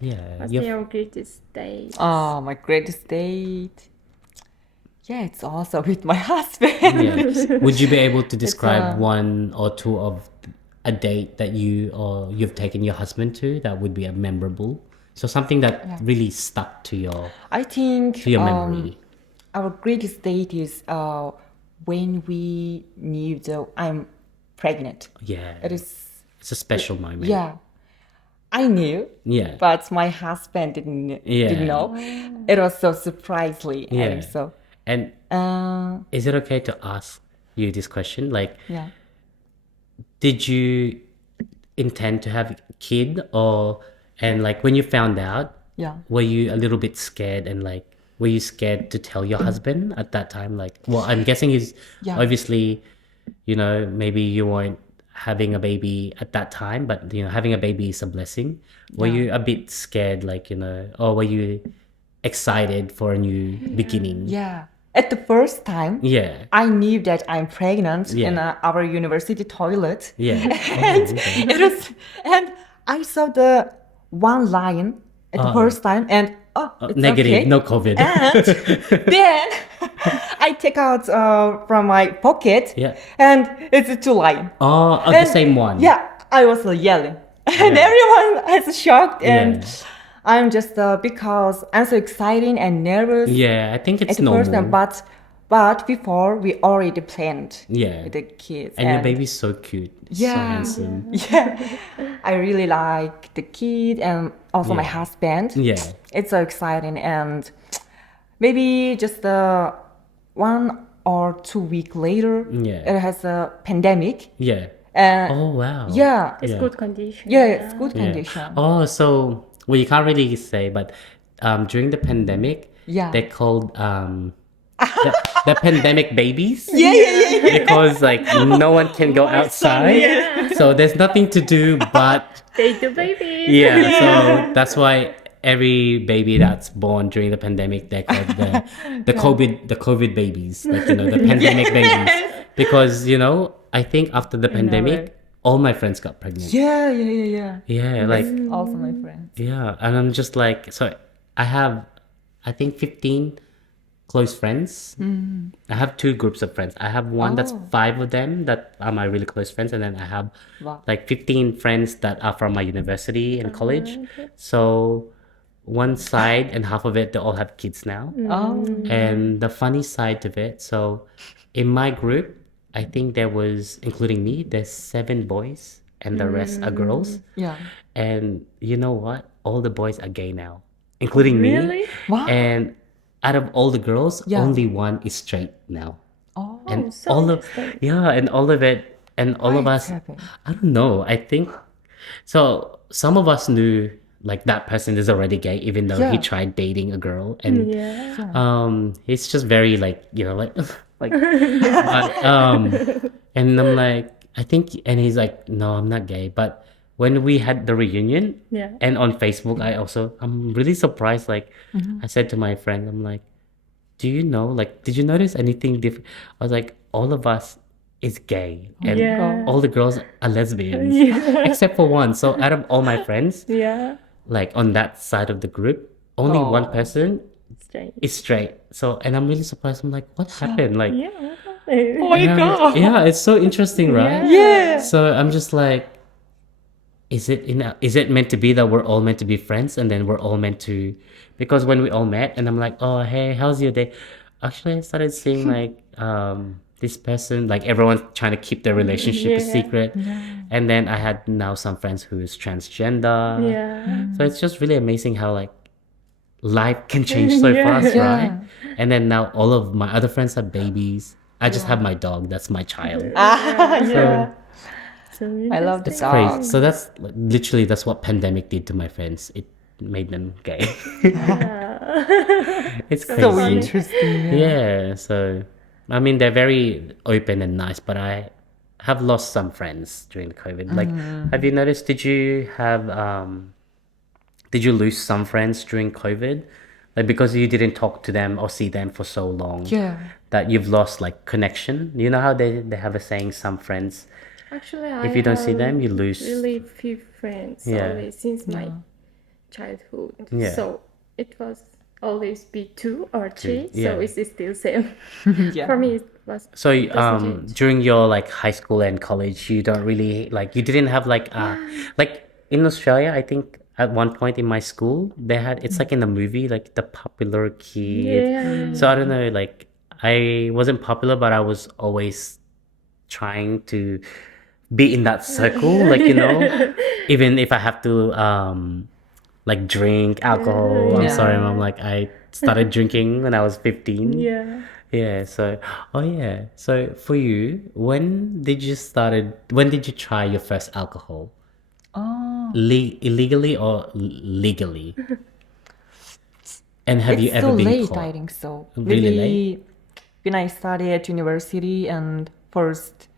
Yeah, What's you've- your greatest day? Oh, my greatest date. Yeah, it's also with my husband. yeah. Would you be able to describe a- one or two of a date that you've taken your husband to that would be a memorable? So something that really stuck to your I think your memory. our greatest date is when we knew that I'm pregnant. Yeah, It is, it's a special moment. yeah. I knew, Yeah. but my husband didn't know. It was so surprisingly. Yeah. And so, And is it okay to ask you this question? Like, yeah. did you intend to have a kid, and like when you found out, Yeah. were you a little bit scared, and like were you scared to tell your husband at that time? Like, well, I'm guessing he's Yeah. obviously, you know, maybe you weren't having a baby at that time, but you know, having a baby is a blessing. Were you a bit scared, like, you know, or were you excited for a new beginning? Yeah. At the first time, Yeah. I knew that I'm pregnant Yeah. in our university toilet. Yeah. And it was, and I saw the one line at the first time, and it's Negative, okay. no COVID. And then I take out from my pocket, Yeah. and it's a two line. Oh, the And same one. Yeah, I was yelling, and everyone is shocked, and Yeah. I'm just because I'm so excited and nervous Yeah, I think at it's the normal. first time, but before we already planned Yeah. with the kids, And your baby's so cute. So Yeah. handsome. yeah, I really like the kid and also my Yeah. husband. Yeah. It's so exciting, and maybe just one or 2 weeks later, Yeah. it has a pandemic. Yeah. And Oh wow. yeah, It's Yeah. good condition. yeah, it's good Yeah. condition. Oh, so well, you can't really say, but during the pandemic, Yeah. they called the pandemic babies. Yeah. Because like no one can go outside, so there's nothing to do but Take the baby. yeah. So that's why every baby that's born during the pandemic they called the COVID babies, like the pandemic babies, because I think after the pandemic all my friends got pregnant. Yeah. Yeah, like Also my friend. yeah, and I'm just like, so I have, I think 15 close friends. I have 2 groups of friends. I have one that's 5 of them that are my really close friends, and then I have Wow. like 15 friends that are from my university and college. So one side and half of it, they all have kids now. Oh. And the funny side of it, so in my group, I think there was, including me, there's 7 boys and the rest are girls. Yeah. And you know what? All the boys are gay now, including me. Really? Wow. And out of all the girls, Yeah. only one is straight now. Oh. And so all of interesting. and all of it, and all of Why us, it's happened? I don't know. I think so. Some of us knew like that person is already gay, even though he Yeah. tried dating a girl, and Yeah. he's just very like like and I'm like, I think, and he's like, no, I'm not gay. But when we had the reunion, Yeah. and on Facebook, I'm really surprised. Like, I said to my friend, I'm like, do you know, like, did you notice anything different? I was like, all of us is gay, and Yeah. all the girls are lesbians, Yeah. except for one. So out of all my friends, Yeah. like on that side of the group, only one Oh. person Strange. is straight. So, and I'm really surprised. I'm like, what happened? Like, Yeah. Oh my and I'm- god. yeah, it's so interesting, right? Yeah. So I'm just like, is it meant to be that we're all meant to be friends, and then we're all meant to, because when we all met, and I'm like, oh hey, how's your day? Actually, I started seeing like this person, like everyone's trying to keep their relationship a Yeah. secret, and then I had now some friends who is transgender. Yeah. So it's just really amazing how like life can change so Yeah. fast, Yeah. right? And then now all of my other friends have babies. I just have my dog. That's my child. Yeah. So I love the It's dog. crazy. So that's literally that's what pandemic did to my friends. It made them gay. It's crazy. So interesting. Yeah. So I mean, they're very open and nice, but I have lost some friends during the COVID. Like, have you noticed? Did you lose some friends during COVID? Like, because you didn't talk to them or see them for so long, Yeah. that you've lost like connection. You know how they have a saying, some friends, Actually, I if you don't see have them, you lose. really few friends Yeah. always since my childhood. Yeah. So it was always be 2 or 3. yeah. So it's still same. Yeah. For me, it was. So doesn't change. during your like high school and college, you don't really like, you didn't have like in Australia, I think at one point in my school they had, it's like in the movie, like the popular kid. Yeah. So I don't know, like I wasn't popular, but I was always trying to be in that circle, like even if I have to like drink alcohol. I'm Yeah. sorry, mom. Like I started drinking when I was 15. Yeah. Yeah, so so for you, when did you try your first alcohol? Oh. Illegally or legally? And have you It's ever so been late, caught? I think so. Really Maybe when I studied at university and first,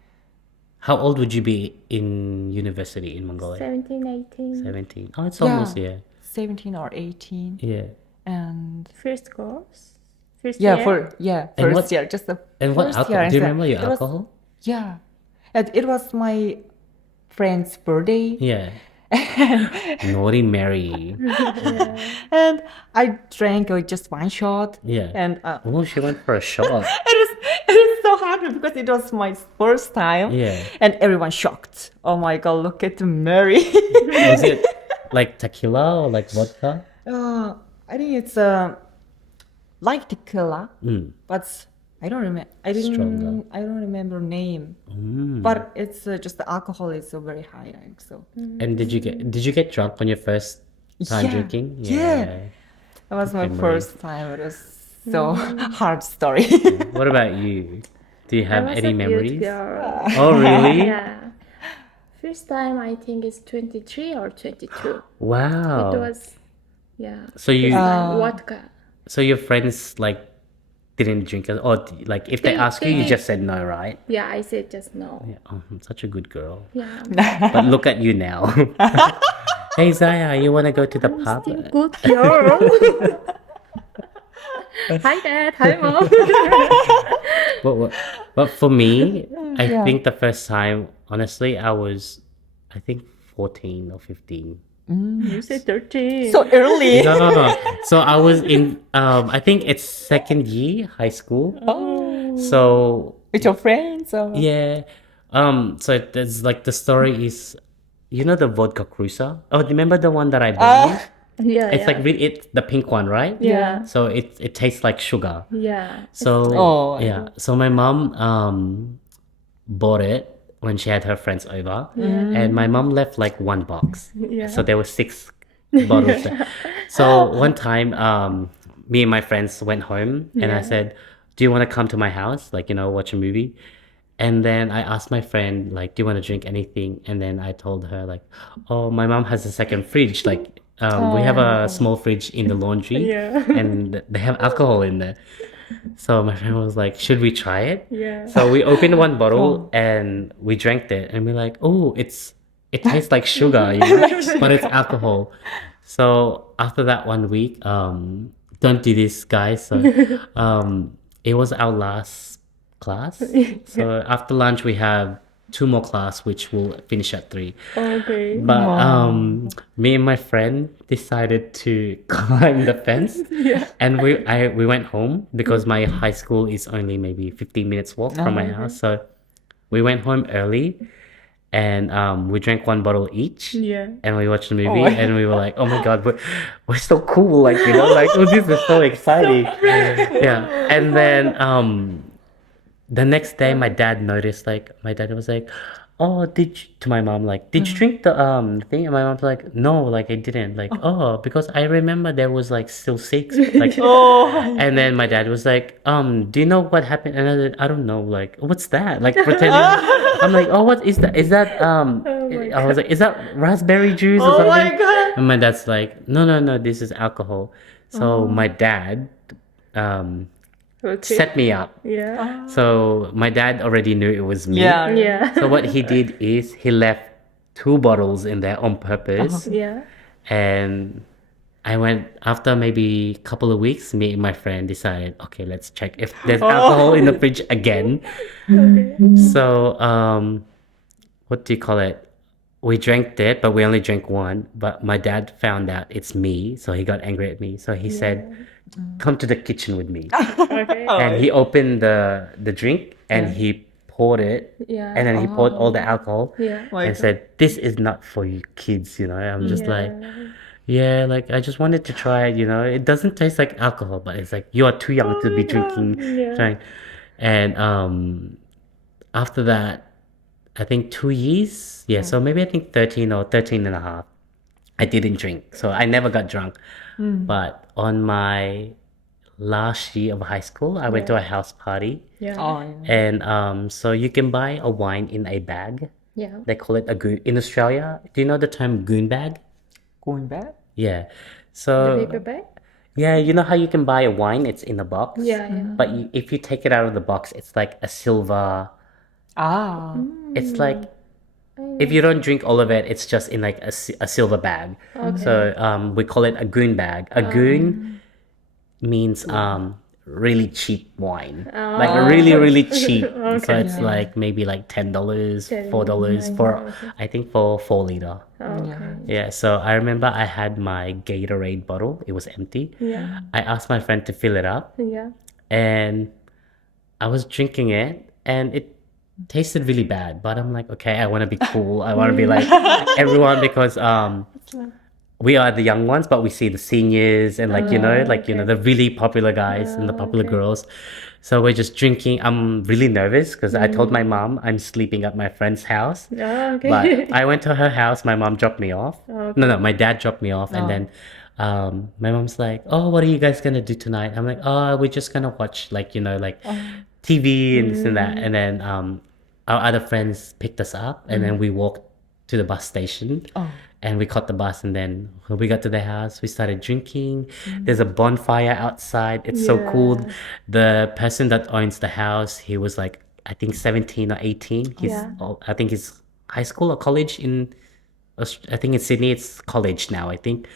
How old would you be in university in Mongolia? 17, 18. 17. Oh, it's almost, yeah. 17 or 18. Yeah. And First course. First yeah, year. And first what- year, just the And what first alcohol? year. Do you and remember your it was- alcohol? Yeah. And it was my friend's birthday. Yeah. Naughty Mary. And I drank just one shot. Yeah. And Oh, she went for a shot. it is so hard because it was my first time. Yeah. And everyone shocked. Oh my god, look at Mary. Was it like tequila or like vodka? I think it's like tequila, but I don't remember. Stronger. I don't remember name. But it's just the alcohol is so very high. I think so. And did you get drunk on your first time Yeah. drinking? Yeah. That was my Memory. first time. It was So hard story. What about you? Do you I have was any a memories? cute girl. Oh, really? Yeah. First time I think it's 23 or 22. Wow. It was, yeah. So you, First time vodka. so your friends like didn't drink it, or like if they ask you, you just said no, right? Yeah, I said just no. Yeah. Oh, I'm such a good girl. Yeah. But look at you now. Hey Zaya, you wanna go to the pub? Still good girl. Hi dad, hi mom. But for me, I think the first time, honestly, I think 14 or 15. You said 13. So early. No. So I was in, I think it's second year high school. Oh. So With your friends? Or? yeah, so there's like the story is, you know the vodka cruiser? Oh, remember the one that I bought? you? Yeah, It's like it's the pink one, right? Yeah. So it tastes like sugar. Yeah. So Oh, yeah. So my mom bought it when she had her friends over, and my mom left like one box. Yeah. So there were 6 bottles there. So one time, me and my friends went home, and I said, "Do you want to come to my house? Like, watch a movie?" And then I asked my friend, like, "Do you want to drink anything?" And then I told her, like, "Oh, my mom has a second fridge. Like, we have a small fridge in the laundry, Yeah. and they have alcohol in there." So my friend was like, "Should we try it?" Yeah. So we opened one bottle and we drank it, and we're like, "Oh, it tastes like sugar, but it's alcohol." So after that 1 week, don't do this, guys. So it was our last class. So after lunch we have 2 more class, which will finish at 3. Okay. But me and my friend decided to climb the fence, and we went home because my high school is only maybe 15 minutes walk from my house. So we went home early, and we drank 1 bottle each. Yeah. And we watched the movie, and we were like, "Oh my god, we're so cool!" Like, like, oh, this is so exciting. Yeah. And then the next day, my dad noticed. Like, my dad was like, "Oh, to my mom, like, did you drink the thing?" And my mom's like, "No, like, I didn't." Like, "Oh, because I remember there was like still 6." Like, and then my dad was like, "Do you know what happened?" And I said, "I don't know. Like, what's that?" Like, pretending. I'm like, "Oh, what is that? Is that I was like, "Is that raspberry juice or something?" Oh my god. And my dad's like, "No, this is alcohol." So my dad Okay. set me up. Yeah. So my dad already knew it was me. Yeah. Yeah. So what he did is he left 2 bottles in there on purpose. Yeah. And I went, after maybe a couple of weeks, me and my friend decided, okay, let's check if there's alcohol in the fridge again. So what do you call it? We drank it, but we only drank 1. But my dad found out it's me, so he got angry at me. So he said, "Come to the kitchen with me." Okay. And he opened the drink and he poured it, Yeah. and then he poured all the alcohol Yeah. and said, "This is not for you kids." I'm just like, yeah, like, I just wanted to try it. It doesn't taste like alcohol, but it's like, you are too young to be drinking. Trying. And after that, I think 2 years, so maybe I think 13 or 13 and a half, I didn't drink, so I never got drunk. But on my last year of high school, I went to a house party, Yeah. and so you can buy a wine in a bag. Yeah. They call it a goon. In Australia, do you know the term goon bag? Going back? Yeah. The So paper bag? yeah, you know how you can buy a wine? It's in a box. Yeah. But if you take it out of the box, it's like a silver. It's like, if you don't drink all of it, it's just in like a silver bag. So we call it a goon bag. A goon means really cheap wine, like really, really cheap. So it's like maybe like $10, $4 for, I think, for 4 liter. Yeah. So I remember I had my Gatorade bottle. It was empty. Yeah. I asked my friend to fill it up, Yeah. and I was drinking it, and it tasted really bad. But I'm like, okay, I want to be cool. I want to be like everyone, because we are the young ones, but we see the seniors and like the really popular guys and the popular girls. So we're just drinking. I'm really nervous because I told my mom I'm sleeping at my friend's house. Oh, okay. But I went to her house. My mom dropped me off. No, my dad dropped me off, and then my mom's like, "Oh, what are you guys gonna do tonight?" I'm like, "Oh, we're just gonna watch like like TV and this and that." And then our other friends picked us up, and then we walked to the bus station. And we caught the bus, and then when we got to the house, we started drinking. There's a bonfire outside. It's so cool. The person that owns the house, he was like, I think 17 or 18. I think he's high school or college I think in Sydney, it's college now, I think.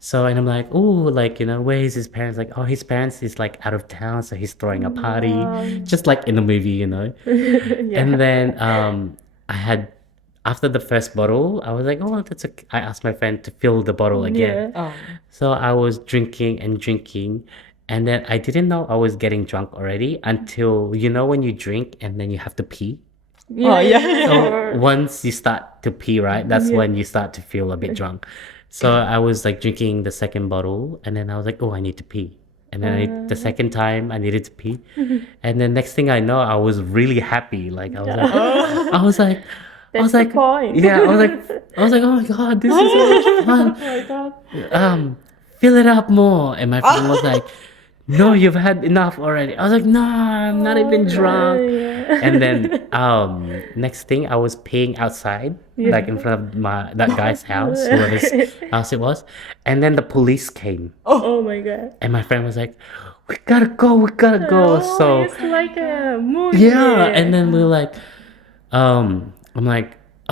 So, and I'm like, oh, like, where is his parents? Like, oh, his parents is like out of town, so he's throwing a party, just like in the movie, And then I had, after the first bottle, I was like, oh, that's okay. I asked my friend to fill the bottle again. So I was drinking and drinking. And then I didn't know I was getting drunk already until, when you drink and then you have to pee. So once you start to pee, right, that's when you start to feel a bit drunk. So I was like drinking the second bottle, and then I was like, oh, I need to pee. And then the second time I needed to pee. And then next thing I know, I was really happy. Like I was like, That's the point. yeah, I was like, oh my God, this is so much fun. Oh my God. Fill it up more. And my friend was like, no, you've had enough already. I was like, no, I'm not even drunk. And then next thing, I was peeing outside, like in front of that guy's house, whoever's house it was. And then the police came. Oh my God. And my friend was like, we gotta go. So it's like a movie. yeah, and then we were like, I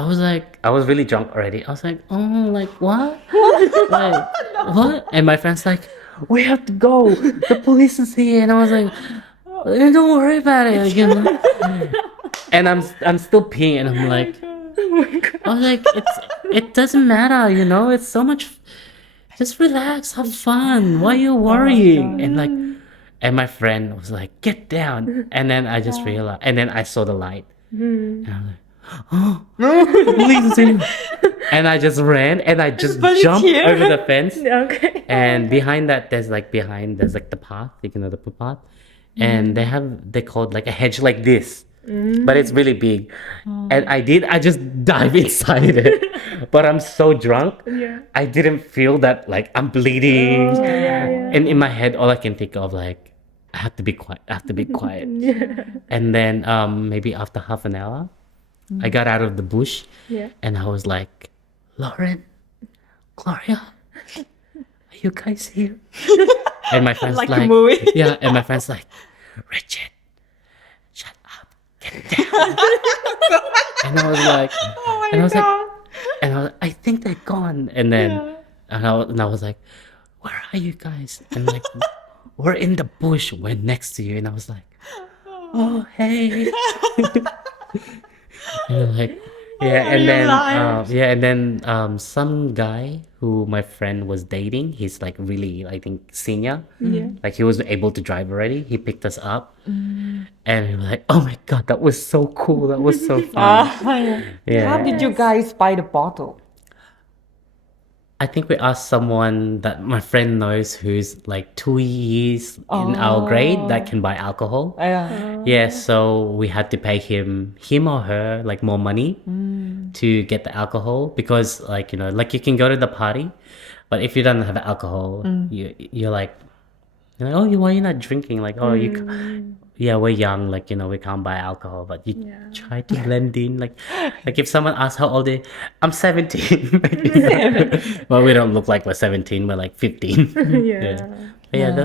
was really drunk already. I was like, oh, like what? Like what? And my friend's like, we have to go. The police is here. And I was like, don't worry about it. And I'm still peeing, and I'm like, I was like, it doesn't matter. It's so much. Just relax, have fun. Why are you worrying? And my friend was like, get down. And then I just realized, and then I saw the light. And I'm like, oh, police is here. And I just ran, and I just jumped over the fence. Okay. And behind that, there's like the path, the footpath. And they called like a hedge like this. But it's really big. And I just dive inside it. But I'm so drunk. I didn't feel that like I'm bleeding. And in my head, all I can think of like, I have to be quiet. And then maybe after half an hour, I got out of the bush. And I was like, Lauren, Gloria, are you guys here? And my friend's Like a movie. yeah, and my friend's like, Richard, shut up, get down. And I was like, I think they're gone. And then, and I was like, where are you guys? And like, we're in the bush, we're next to you. And I was like, oh, hey. And like, and then some guy who my friend was dating, he's like really, I think, senior. Like he was able to drive already. He picked us up, and we were like, oh my God, that was so cool. That was so fun. How did you guys buy the bottle? I think we asked someone that my friend knows who's like 2 years in our grade that can buy alcohol. Yeah, so we had to pay him or her like more money to get the alcohol, because like like you can go to the party, but if you don't have alcohol, you're like, oh, why are you not drinking? Like, oh, we're young, like we can't buy alcohol, but you try to blend in. Like if someone asks how old I'm 17. Well, we don't look like we're 17. We're like 15. But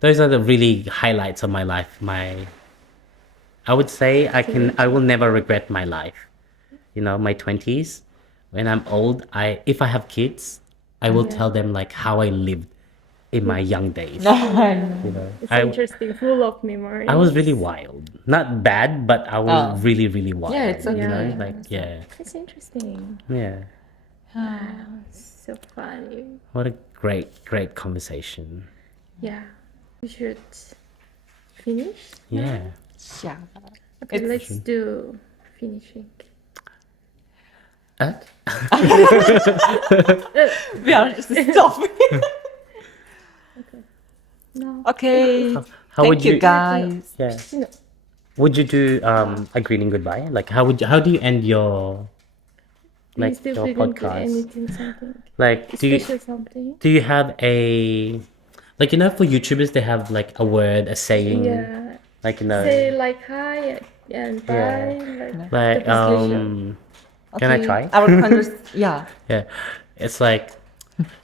those are the really highlights of my life. I would say I will never regret my life. My 20s. When I'm old, if I have kids, I will tell them like how I lived in my young days. It's interesting, full of memories. I was really wild. Not bad, but I was really, really wild. Yeah, it's okay. It's interesting. Yeah. So funny. What a great conversation. Yeah. We should finish. Yeah. Yeah. Okay, let's do finishing. We are just stopping. No. Okay. How Thank would you guys. Yeah. No. Would you do a greeting goodbye? Like how do you end your like still your didn't do podcast? anything, something Like, do you special, something. do you have a like for YouTubers they have like a word, a saying, Yeah. like Say like hi and bye. Yeah. Like, like the position. Can I Okay, try? Our yeah. Yeah, it's like,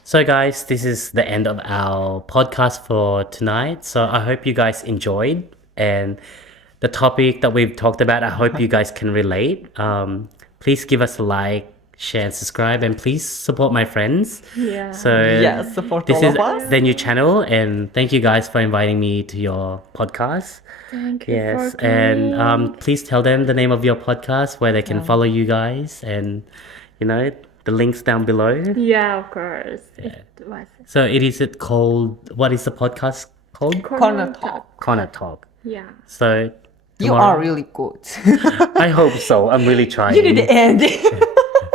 so guys, this is the end of our podcast for tonight. So I hope you guys enjoyed, and the topic that we've talked about, I hope you guys can relate. Please give us a like, share, and subscribe, and please support my friends. Yeah. So Yeah, support this all is of us. the new channel, and thank you guys for inviting me to your podcast. Thank you Yes, for coming. and please tell them the name of your podcast where they can follow you guys, and the links down below. Yeah, of course. It was So it called, what is the podcast called? Corner talk. Corner Talk. Yeah. So You tomorrow- are really good. I hope so. I'm really trying. You did the end.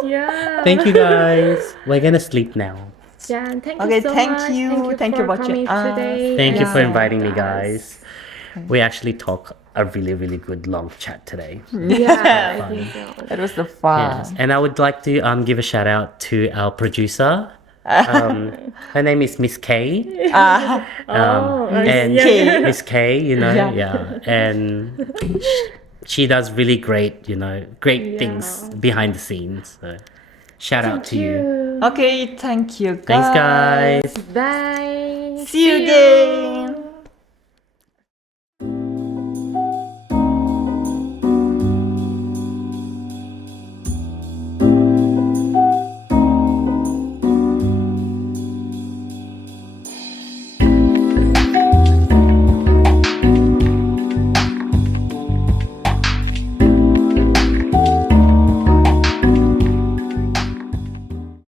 Yeah. Thank you guys. We're gonna sleep now. Yeah, and thank Okay, you so thank much. you. Thank you for for watching coming us. today. Thank you and for inviting me, us. guys. We actually talk a really, really good long chat today. Yeah, I think so. It was the fun. Yes. And I would like to give a shout out to our producer. Her name is Miss K. And K. Miss K, Yeah. yeah. And she does really great, great things behind the scenes. So shout out to you. Okay, thank you guys. Thanks, guys. Bye. See you again.